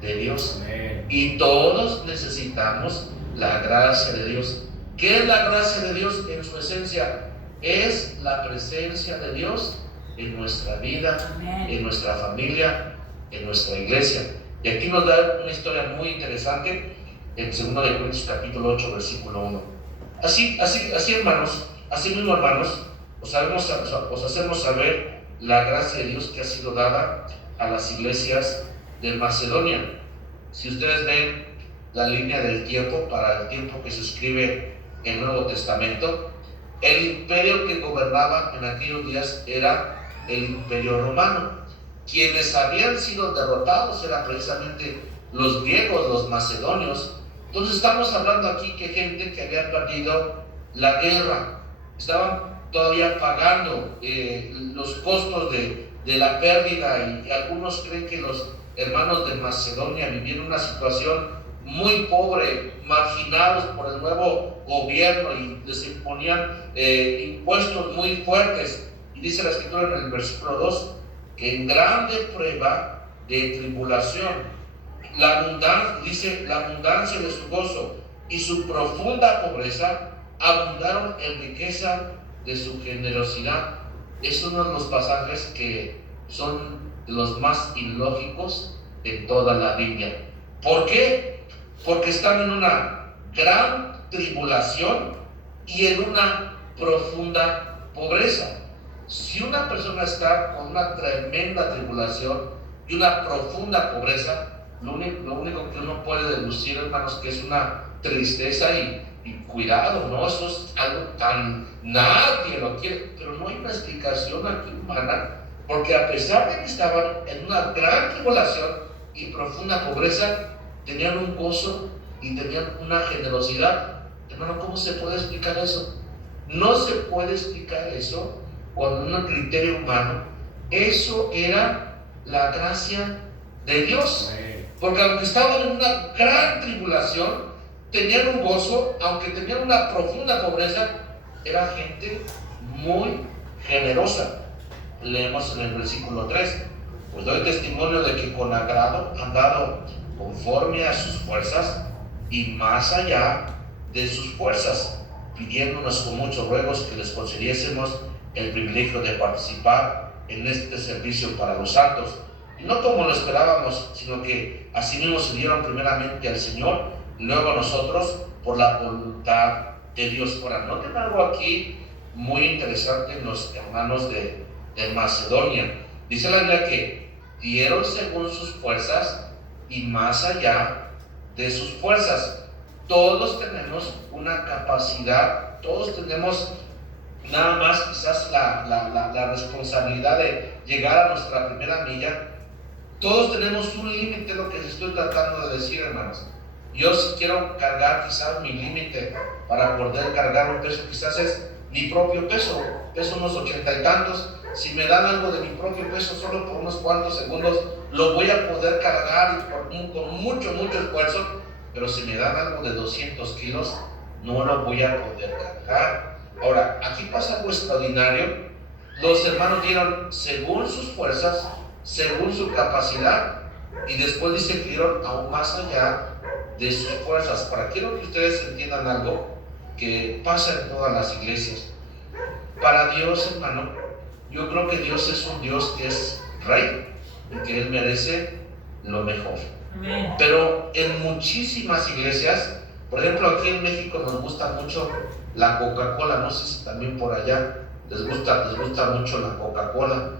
de Dios. Amén. Y todos necesitamos la gracia de Dios. ¿Qué es la gracia de Dios en su esencia? Es la presencia de Dios en nuestra vida, amén, en nuestra familia, en nuestra iglesia. Y aquí nos da una historia muy interesante en 2 Corintios capítulo 8, versículo 1. Así hermanos, así mismo hermanos, os hacemos saber la gracia de Dios que ha sido dada a las iglesias de Macedonia. Si ustedes ven la línea del tiempo, para el tiempo que se escribe el Nuevo Testamento, el imperio que gobernaba en aquellos días era el imperio romano. Quienes habían sido derrotados eran precisamente los griegos, los macedonios. Entonces estamos hablando aquí que gente que había perdido la guerra, estaban todavía pagando los costos de la pérdida, y algunos creen que los hermanos de Macedonia vivieron una situación muy pobre, marginados por el nuevo gobierno, y les imponían impuestos muy fuertes. Y dice la Escritura en el versículo 2 que en grande prueba de tribulación, la abundancia de su gozo y su profunda pobreza abundaron en riqueza de su generosidad. Es uno de los pasajes que son los más ilógicos de toda la Biblia. ¿Por qué? Porque están en una gran tribulación y en una profunda pobreza. Si una persona está con una tremenda tribulación y una profunda pobreza, lo único que uno puede deducir, hermanos, que es una tristeza, y cuidado, ¿no? Eso es algo tan, nadie lo quiere, pero no hay una explicación aquí humana, porque a pesar de que estaban en una gran tribulación y profunda pobreza, tenían un gozo y tenían una generosidad. Hermano, ¿cómo se puede explicar eso? No se puede explicar eso con un criterio humano. Eso era la gracia de Dios, porque aunque estaban en una gran tribulación, tenían un gozo, aunque tenían una profunda pobreza, era gente muy generosa. Leemos en el versículo 3, pues doy testimonio de que con agrado han dado conforme a sus fuerzas y más allá de sus fuerzas, pidiéndonos con muchos ruegos que les concediésemos el privilegio de participar en este servicio para los santos, y no como lo esperábamos, sino que asimismo se dieron primeramente al Señor y luego a nosotros por la voluntad de Dios. Ahora, noten algo aquí muy interesante en los hermanos de Macedonia. Dice la Biblia que dieron según sus fuerzas y más allá de sus fuerzas. Todos tenemos una capacidad, todos tenemos nada más quizás la responsabilidad de llegar a nuestra primera milla. Todos tenemos un límite, lo que les estoy tratando de decir, hermanos. Yo si quiero cargar quizás mi límite para poder cargar un peso, quizás es mi propio peso, peso unos 80 y tantos. Si me dan algo de mi propio peso solo por unos cuantos segundos, lo voy a poder cargar con mucho esfuerzo. Pero si me dan algo de 200 kilos, no lo voy a poder cargar. Ahora, aquí pasa algo extraordinario. Los hermanos dieron según sus fuerzas, según su capacidad, y después dice que dieron aún más allá de sus fuerzas. Quiero que ustedes entiendan algo que pasa en todas las iglesias. Para Dios, hermano, yo creo que Dios es un Dios que es rey y que Él merece lo mejor. Pero en muchísimas iglesias Por ejemplo, aquí en México nos gusta mucho la Coca-Cola, no sé si también por allá les gusta mucho la Coca-Cola.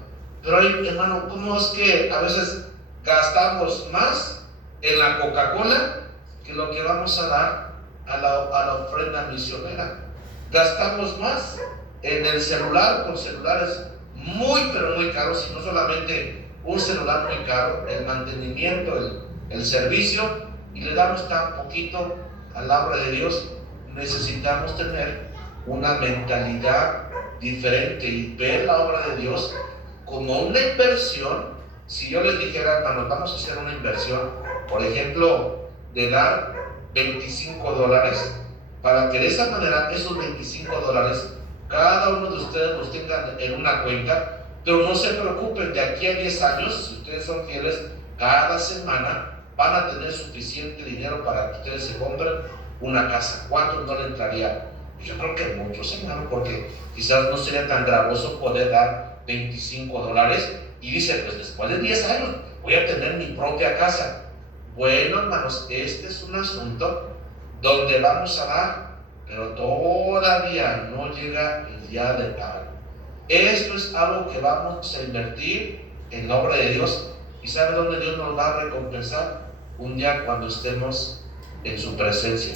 Pero ahí, hermano, ¿cómo es que a veces gastamos más en la Coca-Cola que lo que vamos a dar a la ofrenda misionera? Gastamos más en el celular, con celulares muy, pero muy caros, y no solamente un celular muy caro, el mantenimiento, el servicio, y le damos tan poquito a la obra de Dios. Necesitamos tener una mentalidad diferente y ver la obra de Dios como una inversión. Si yo les dijera, hermanos, vamos a hacer una inversión, por ejemplo, de dar $25, para que de esa manera esos $25 cada uno de ustedes los tengan en una cuenta, pero no se preocupen, de aquí a 10 años, si ustedes son fieles, cada semana van a tener suficiente dinero para que ustedes se compren una casa. ¿Cuántos no le entraría? Yo creo que muchos, hermano, porque quizás no sería tan gravoso poder dar $25 y dice, pues después de 10 años voy a tener mi propia casa. Bueno, hermanos, este es un asunto donde vamos a dar, pero todavía no llega el día de pago. Esto es algo que vamos a invertir en la obra de Dios. ¿Y sabe dónde Dios nos va a recompensar? Un día cuando estemos en su presencia.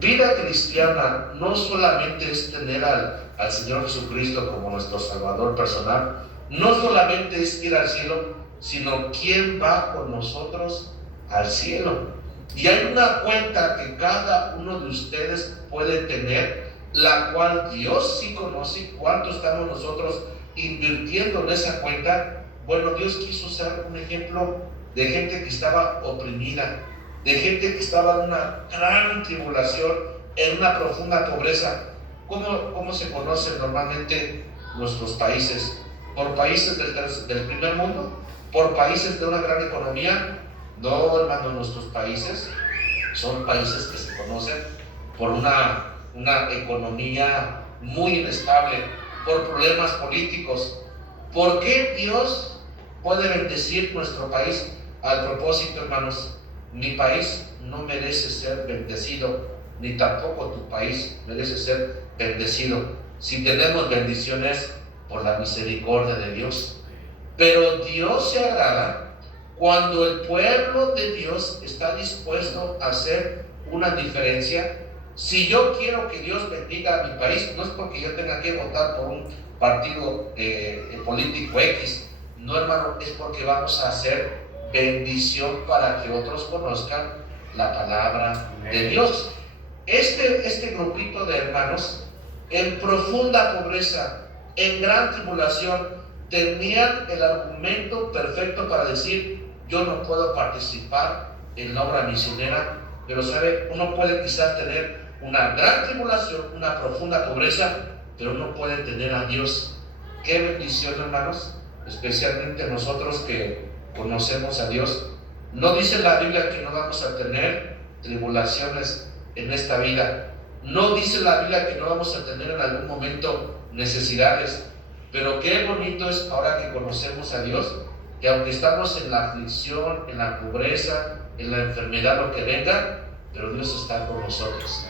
Vida cristiana no solamente es tener al Señor Jesucristo como nuestro Salvador personal, no solamente es ir al cielo, sino quién va con nosotros al cielo. Y hay una cuenta que cada uno de ustedes puede tener, la cual Dios sí conoce cuánto estamos nosotros invirtiendo en esa cuenta. Bueno, Dios quiso ser un ejemplo de gente que estaba oprimida, de gente que estaba en una gran tribulación, en una profunda pobreza. ¿Cómo se conocen normalmente nuestros países? ¿Por países del primer mundo? ¿Por países de una gran economía? No, hermano, nuestros países son países que se conocen por una economía muy inestable, por problemas políticos. ¿Por qué Dios puede bendecir nuestro país? Al propósito, hermanos, mi país no merece ser bendecido, ni tampoco tu país merece ser bendecido. Si tenemos bendiciones por la misericordia de Dios, pero Dios se agrada cuando el pueblo de Dios está dispuesto a hacer una diferencia. Si yo quiero que Dios bendiga a mi país, no es porque yo tenga que votar por un partido político X, no, hermano, es porque vamos a hacer bendición para que otros conozcan la palabra de Dios. Este grupito de hermanos, en profunda pobreza, en gran tribulación, tenían el argumento perfecto para decir: yo no puedo participar en la obra misionera. Pero sabe, uno puede quizás tener una gran tribulación, una profunda pobreza, pero uno puede tener a Dios. Qué bendición, hermanos, especialmente nosotros que conocemos a Dios. No dice la Biblia que no vamos a tener tribulaciones en esta vida. No dice la Biblia que no vamos a tener en algún momento necesidades. Pero qué bonito es ahora que conocemos a Dios, que aunque estamos en la aflicción, en la pobreza, en la enfermedad, lo que venga, pero Dios está con nosotros.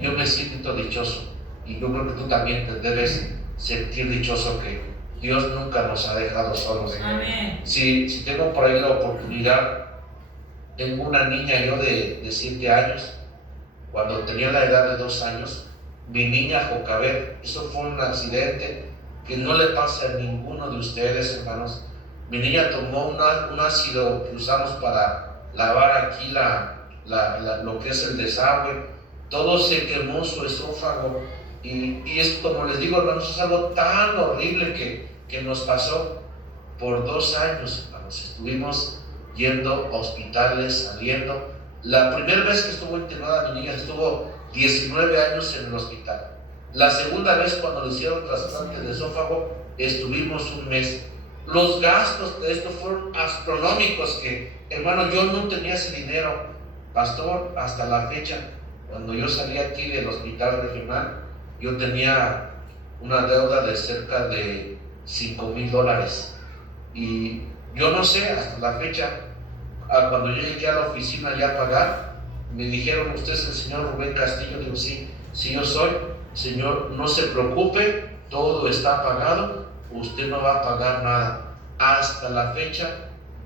Yo me siento dichoso, y yo creo que tú también te debes sentir dichoso, que Dios nunca nos ha dejado solos. Amén. Si tengo por ahí la oportunidad, tengo una niña yo de 7 años, cuando tenía la edad de 2 años, mi niña Jocabet, eso fue un accidente que no le pasa a ninguno de ustedes, hermanos. Mi niña tomó un ácido que usamos para lavar aquí lo que es el desagüe. Todo se quemó su esófago. Y es como les digo, hermanos, es algo tan horrible que nos pasó. Por 2 años, hermanos, estuvimos yendo a hospitales, saliendo. La primera vez que estuvo internada mi niña, estuvo 19 años en el hospital. La segunda vez, cuando le hicieron trasplante de esófago, estuvimos 1 mes. Los gastos de esto fueron astronómicos, que, hermano, yo no tenía ese dinero. Pastor, hasta la fecha, cuando yo salí aquí del hospital regional, yo tenía una deuda de cerca de $5,000. Y yo no sé, hasta la fecha, cuando yo llegué a la oficina ya a pagar, me dijeron, ¿usted es el señor Rubén Castillo? Digo, sí, sí yo soy. Señor, no se preocupe, todo está pagado, usted no va a pagar nada. Hasta la fecha,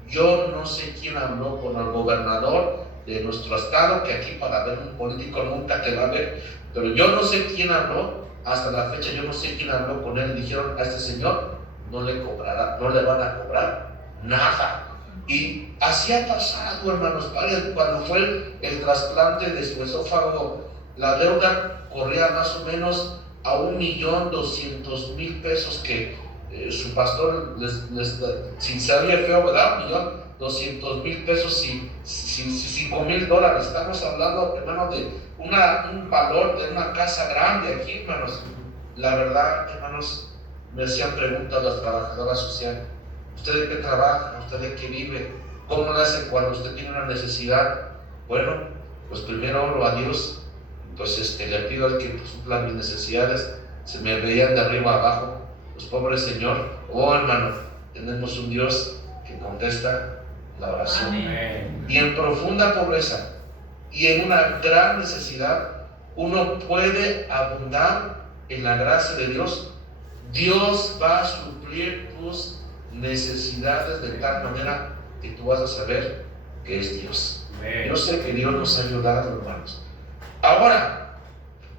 yo no sé quién habló con el gobernador de nuestro estado, que aquí para ver un político nunca te va a ver, pero yo no sé quién habló, hasta la fecha yo no sé quién habló con él y dijeron, a este señor no le van a cobrar nada. Y así ha pasado, hermanos, cuando fue el trasplante de su esófago, la deuda corría más o menos a 1.200.000 pesos que su pastor sin ser feo, ¿verdad? 1.200.000 pesos y $5,000. Estamos hablando, hermanos, de un valor de una casa grande aquí, hermanos. La verdad, hermanos, me hacían preguntas las trabajadoras sociales. ¿Usted de qué trabaja? ¿Usted de qué vive? ¿Cómo le hace cuando usted tiene una necesidad? Bueno, pues primero oro a Dios, pues le pido al que supla mis necesidades. Se me veían de arriba abajo, pues pobre Señor. Oh, hermano, tenemos un Dios que contesta la oración. Amén. Y en profunda pobreza y en una gran necesidad, uno puede abundar en la gracia de Dios. Dios va a suplir tus necesidades de tal manera que tú vas a saber que es Dios. Yo sé que Dios nos ha ayudado, hermanos. Ahora,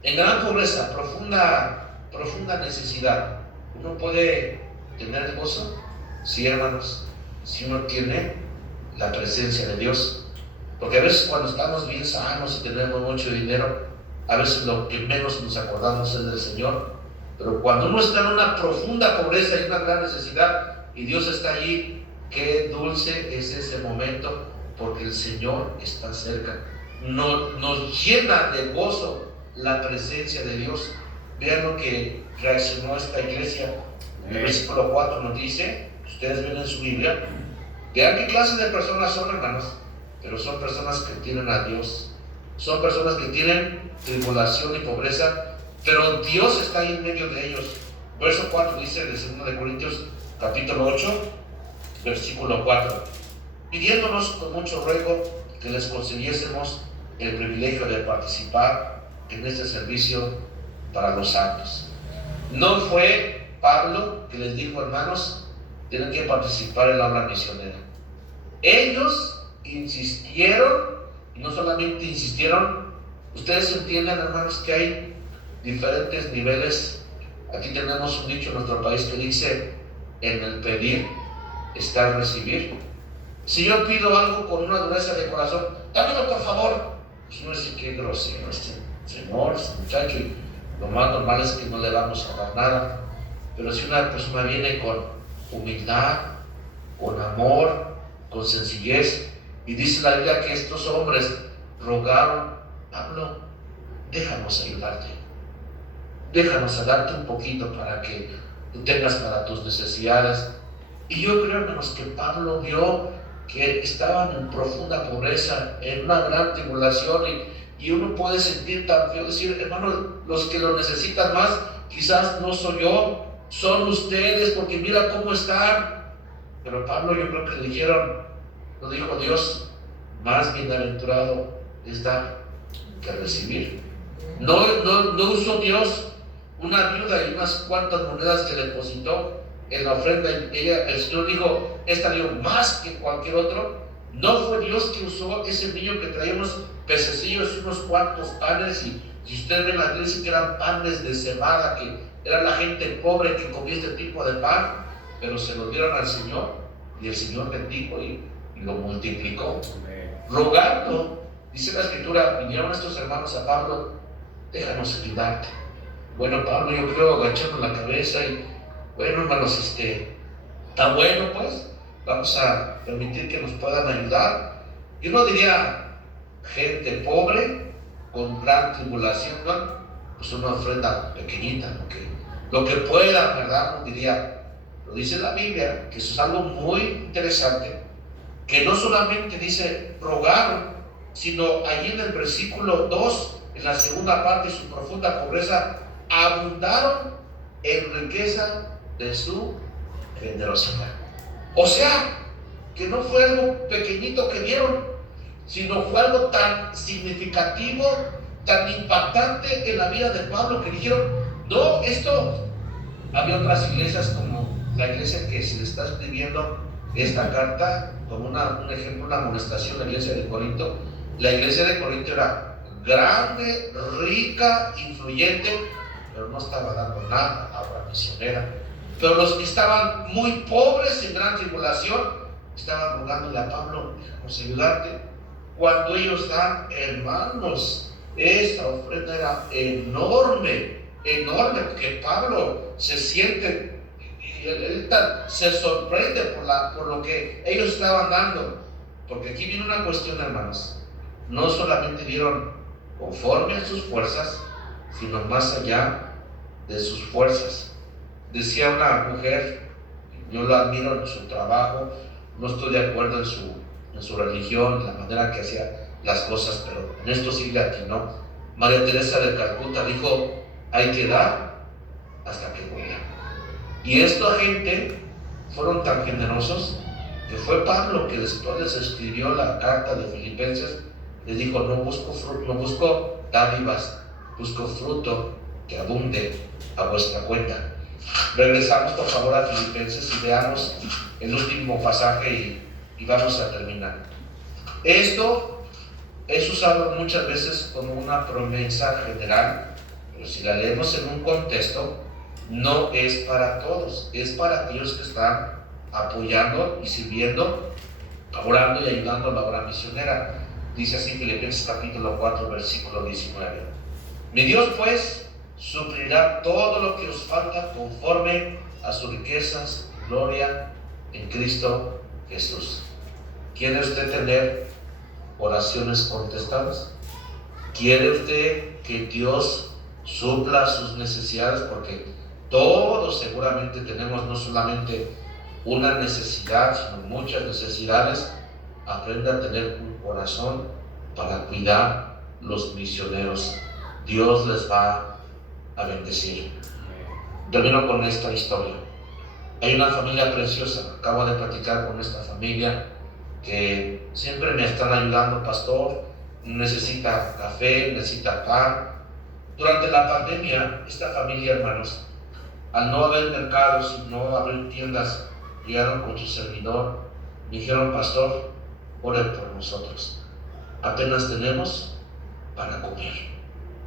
en gran pobreza, profunda necesidad, ¿uno puede tener gozo? Sí, hermanos, si uno tiene la presencia de Dios. Porque a veces cuando estamos bien sanos y tenemos mucho dinero, a veces lo que menos nos acordamos es del Señor. Pero cuando uno está en una profunda pobreza y una gran necesidad, y Dios está allí, qué dulce es ese momento, porque el Señor está cerca. Nos llena de gozo la presencia de Dios. Vean lo que reaccionó esta iglesia. El versículo 4 nos dice, ustedes ven en su Biblia, vean qué clase de personas son, hermanos, pero son personas que tienen a Dios. Son personas que tienen tribulación y pobreza, pero Dios está ahí en medio de ellos. Verso 4 dice de 2 de Corintios capítulo 8, versículo 4, pidiéndonos con mucho ruego que les concediésemos el privilegio de participar en este servicio para los santos. No fue Pablo que les dijo, hermanos, tienen que participar en la obra misionera. Ellos insistieron, y no solamente insistieron, ustedes entienden, hermanos, que hay diferentes niveles. Aquí tenemos un dicho en nuestro país que dice, en el pedir está el recibir. Si yo pido algo con una dureza de corazón, dámelo por favor, pues no es que grosero este señor, este muchacho, y lo más normal es que no le vamos a dar nada. Pero si una persona viene con humildad, con amor, con sencillez, y dice la Biblia que estos hombres rogaron, Pablo, déjanos ayudarte, déjanos darte un poquito para que tú tengas para tus necesidades. Y yo creo, hermanos, que Pablo vio que estaban en profunda pobreza, en una gran tribulación, y uno puede sentir tan feo, decir, hermanos, los que lo necesitan más, quizás no soy yo, son ustedes, porque mira cómo están. Pero Pablo, yo creo que le dijeron, lo dijo Dios, más bienaventurado es dar que recibir. No usó Dios una viuda y unas cuantas monedas que depositó en la ofrenda. El Señor dijo, esta dio más que cualquier otro. No fue Dios que usó ese niño que traía unos pececillos y unos cuantos panes, y si ustedes ven la iglesia que eran panes de cebada, que era la gente pobre que comía este tipo de pan, pero se lo dieron al Señor, y el Señor bendijo y lo multiplicó. Rogando, dice la Escritura, vinieron estos hermanos a Pablo, déjanos ayudarte. Bueno, Pablo, yo creo, agachando la cabeza, y bueno, hermanos, está bueno, pues vamos a permitir que nos puedan ayudar. Yo no diría gente pobre con gran tribulación, ¿no? Pues una ofrenda pequeñita, lo que pueda, ¿verdad? No diría. Lo dice la Biblia, que eso es algo muy interesante, que no solamente dice rogaron, sino allí en el versículo 2, en la segunda parte, su profunda pobreza, abundaron en riqueza de su generosidad. O sea, que no fue algo pequeñito que dieron, sino fue algo tan significativo, tan impactante en la vida de Pablo, que dijeron, no, esto, había otras iglesias como la iglesia que se le está escribiendo esta carta, como un ejemplo, una amonestación, la iglesia de Corinto. La iglesia de Corinto era grande, rica, influyente, pero no estaba dando nada a obra misionera. Pero los que estaban muy pobres, en gran tribulación, estaban rogándole a Pablo, déjanos ayudarte. Cuando ellos dan, hermanos, esta ofrenda era enorme, enorme, porque Pablo se siente, él se sorprende por lo que ellos estaban dando. Porque aquí viene una cuestión, hermanos. No solamente dieron conforme a sus fuerzas, sino más allá de sus fuerzas. Decía una mujer, yo la admiro en su trabajo, no estoy de acuerdo en su religión, la manera que hacía las cosas, pero en esto sí le atinó. María Teresa de Calcuta dijo, hay que dar hasta que muera. Y esta gente fueron tan generosos que fue Pablo que después les escribió la carta de Filipenses. Les dijo, no busco dádivas, busco fruto que abunde a vuestra cuenta. Regresamos por favor a Filipenses y veamos el último pasaje y vamos a terminar. Esto es usado muchas veces como una promesa general, pero si la leemos en un contexto, no es para todos, es para aquellos que están apoyando y sirviendo, orando y ayudando a la obra misionera. Dice así Filipenses capítulo 4, versículo 19. Mi Dios pues suplirá todo lo que os falta conforme a sus riquezas y gloria en Cristo Jesús. ¿Quiere usted tener oraciones contestadas? ¿Quiere usted que Dios supla sus necesidades? Porque todos seguramente tenemos no solamente una necesidad, sino muchas necesidades. Aprenda a tener un corazón para cuidar los misioneros. Dios les va a bendecir. Termino con esta historia. Hay una familia preciosa. Acabo de platicar con esta familia que siempre me están ayudando, pastor. Necesita café, necesita pan. Durante la pandemia, esta familia, hermanos, al no haber mercados y no haber tiendas, llegaron con su servidor. Me dijeron, pastor, ore por nosotros. Apenas tenemos para comer.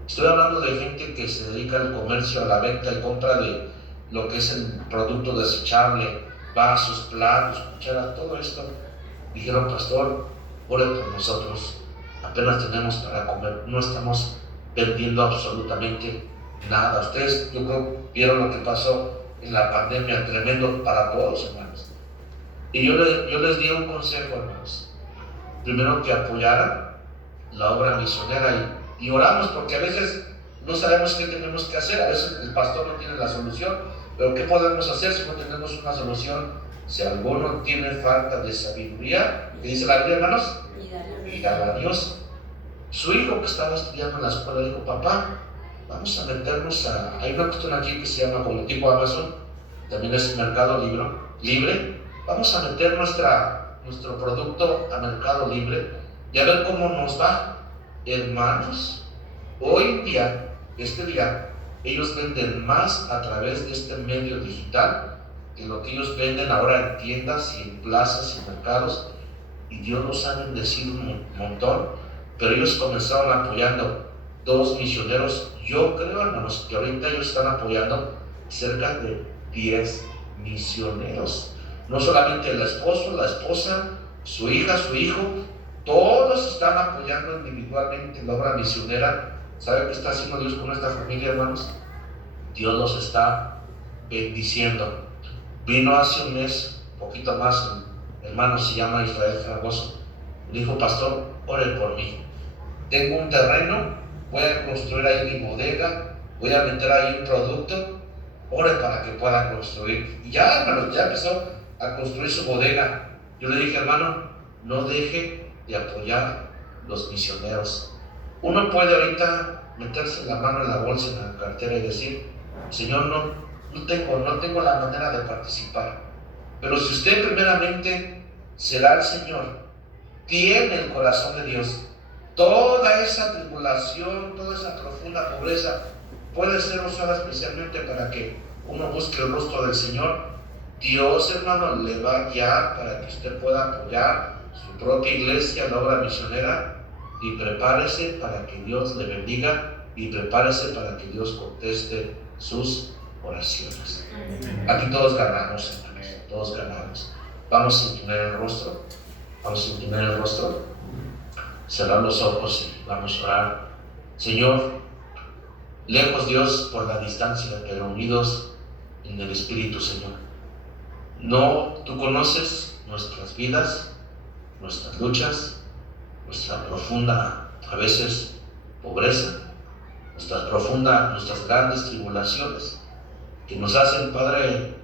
Estoy hablando de gente que se dedica al comercio, a la venta y compra de lo que es el producto desechable, vasos, platos, cucharas, todo esto. Dijeron, pastor, ore por nosotros. Apenas tenemos para comer. No estamos perdiendo absolutamente nada. Ustedes, yo creo, vieron lo que pasó en la pandemia, tremendo para todos, hermanos. Y yo les di un consejo, hermanos. Primero, que apoyaran la obra misionera y oramos, porque a veces no sabemos qué tenemos que hacer. A veces el pastor no tiene la solución, pero ¿qué podemos hacer si no tenemos una solución? Si alguno tiene falta de sabiduría, ¿qué dice la Biblia, hermanos? Pídala a Dios. Su hijo, que estaba estudiando en la escuela, dijo, papá, vamos a meternos hay una cuestión aquí que se llama como tipo Amazon, también es mercado libre. Vamos a meter nuestro producto a mercado libre y a ver cómo nos va. Hermanos, hoy en día, ellos venden más a través de este medio digital que lo que ellos venden ahora en tiendas y en plazas y mercados, y Dios los ha bendecido un montón. Pero ellos comenzaron apoyando 2 misioneros. Yo creo, hermanos, que ahorita ellos están apoyando cerca de 10 misioneros. No solamente el esposo, la esposa, su hija, su hijo, todos están apoyando individualmente la obra misionera. ¿Sabe qué está haciendo Dios con esta familia, hermanos? Dios los está bendiciendo. Vino hace un mes, poquito más, el hermano se llama Israel Fragoso. Me dijo, pastor, ore por mí. Tengo un terreno, voy a construir ahí mi bodega, voy a meter ahí un producto, ore para que pueda construir. Y ya, hermanos, ya empezó a construir su bodega. Yo le dije, hermano, no deje de apoyar los misioneros. Uno puede ahorita meterse la mano en la bolsa, en la cartera y decir, Señor, no tengo la manera de participar. Pero si usted primeramente se da al Señor, tiene el corazón de Dios. Toda esa tribulación, toda esa profunda pobreza puede ser usada especialmente para que uno busque el rostro del Señor. Dios, hermano, le va a guiar para que usted pueda apoyar su propia iglesia, la obra misionera, y prepárese para que Dios le bendiga y prepárese para que Dios conteste sus oraciones. Aquí todos ganamos, hermanos, todos ganamos. Vamos a inclinar el rostro, cerrar los ojos y vamos a orar. Señor, lejos Dios por la distancia, pero unidos en el Espíritu, Señor. No, tú conoces nuestras vidas, nuestras luchas, nuestra profunda, a veces, pobreza, nuestras grandes tribulaciones, que nos hacen, Padre,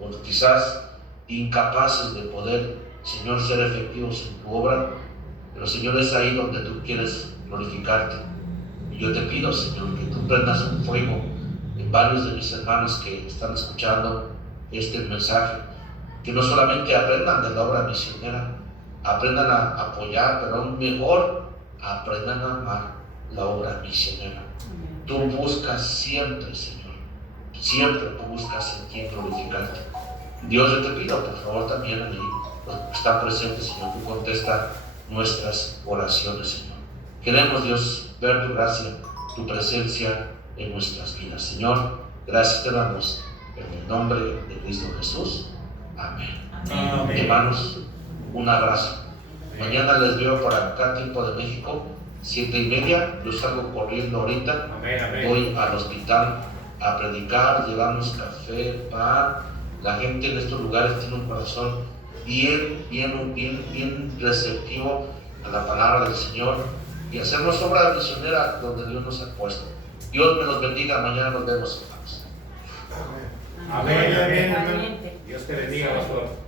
o quizás incapaces de poder, Señor, ser efectivos en tu obra. Pero, Señor, es ahí donde tú quieres glorificarte. Y yo te pido, Señor, que tú prendas un fuego en varios de mis hermanos que están escuchando este mensaje, que no solamente aprendan de la obra misionera, aprendan a apoyar, pero aún mejor, aprendan a amar la obra misionera. Tú buscas siempre, Señor, siempre tú buscas en quién glorificarte. Dios, yo te pido, por favor, también allí, está presente, Señor, tú contesta nuestras oraciones, Señor. Queremos, Dios, ver tu gracia, tu presencia en nuestras vidas. Señor, gracias te damos en el nombre de Cristo Jesús. Amén. Amén. Hermanos, un abrazo. Mañana les veo por acá, tiempo de México, 7:30. Yo salgo corriendo ahorita. Amén. Voy al hospital a predicar, llevamos café, pan. La gente en estos lugares tiene un corazón bien receptivo a la palabra del Señor y hacernos obra misionera donde Dios nos ha puesto. Dios me los bendiga. Mañana nos vemos, hermanos. Amén. Amén. Amén. Dios te bendiga, pastor.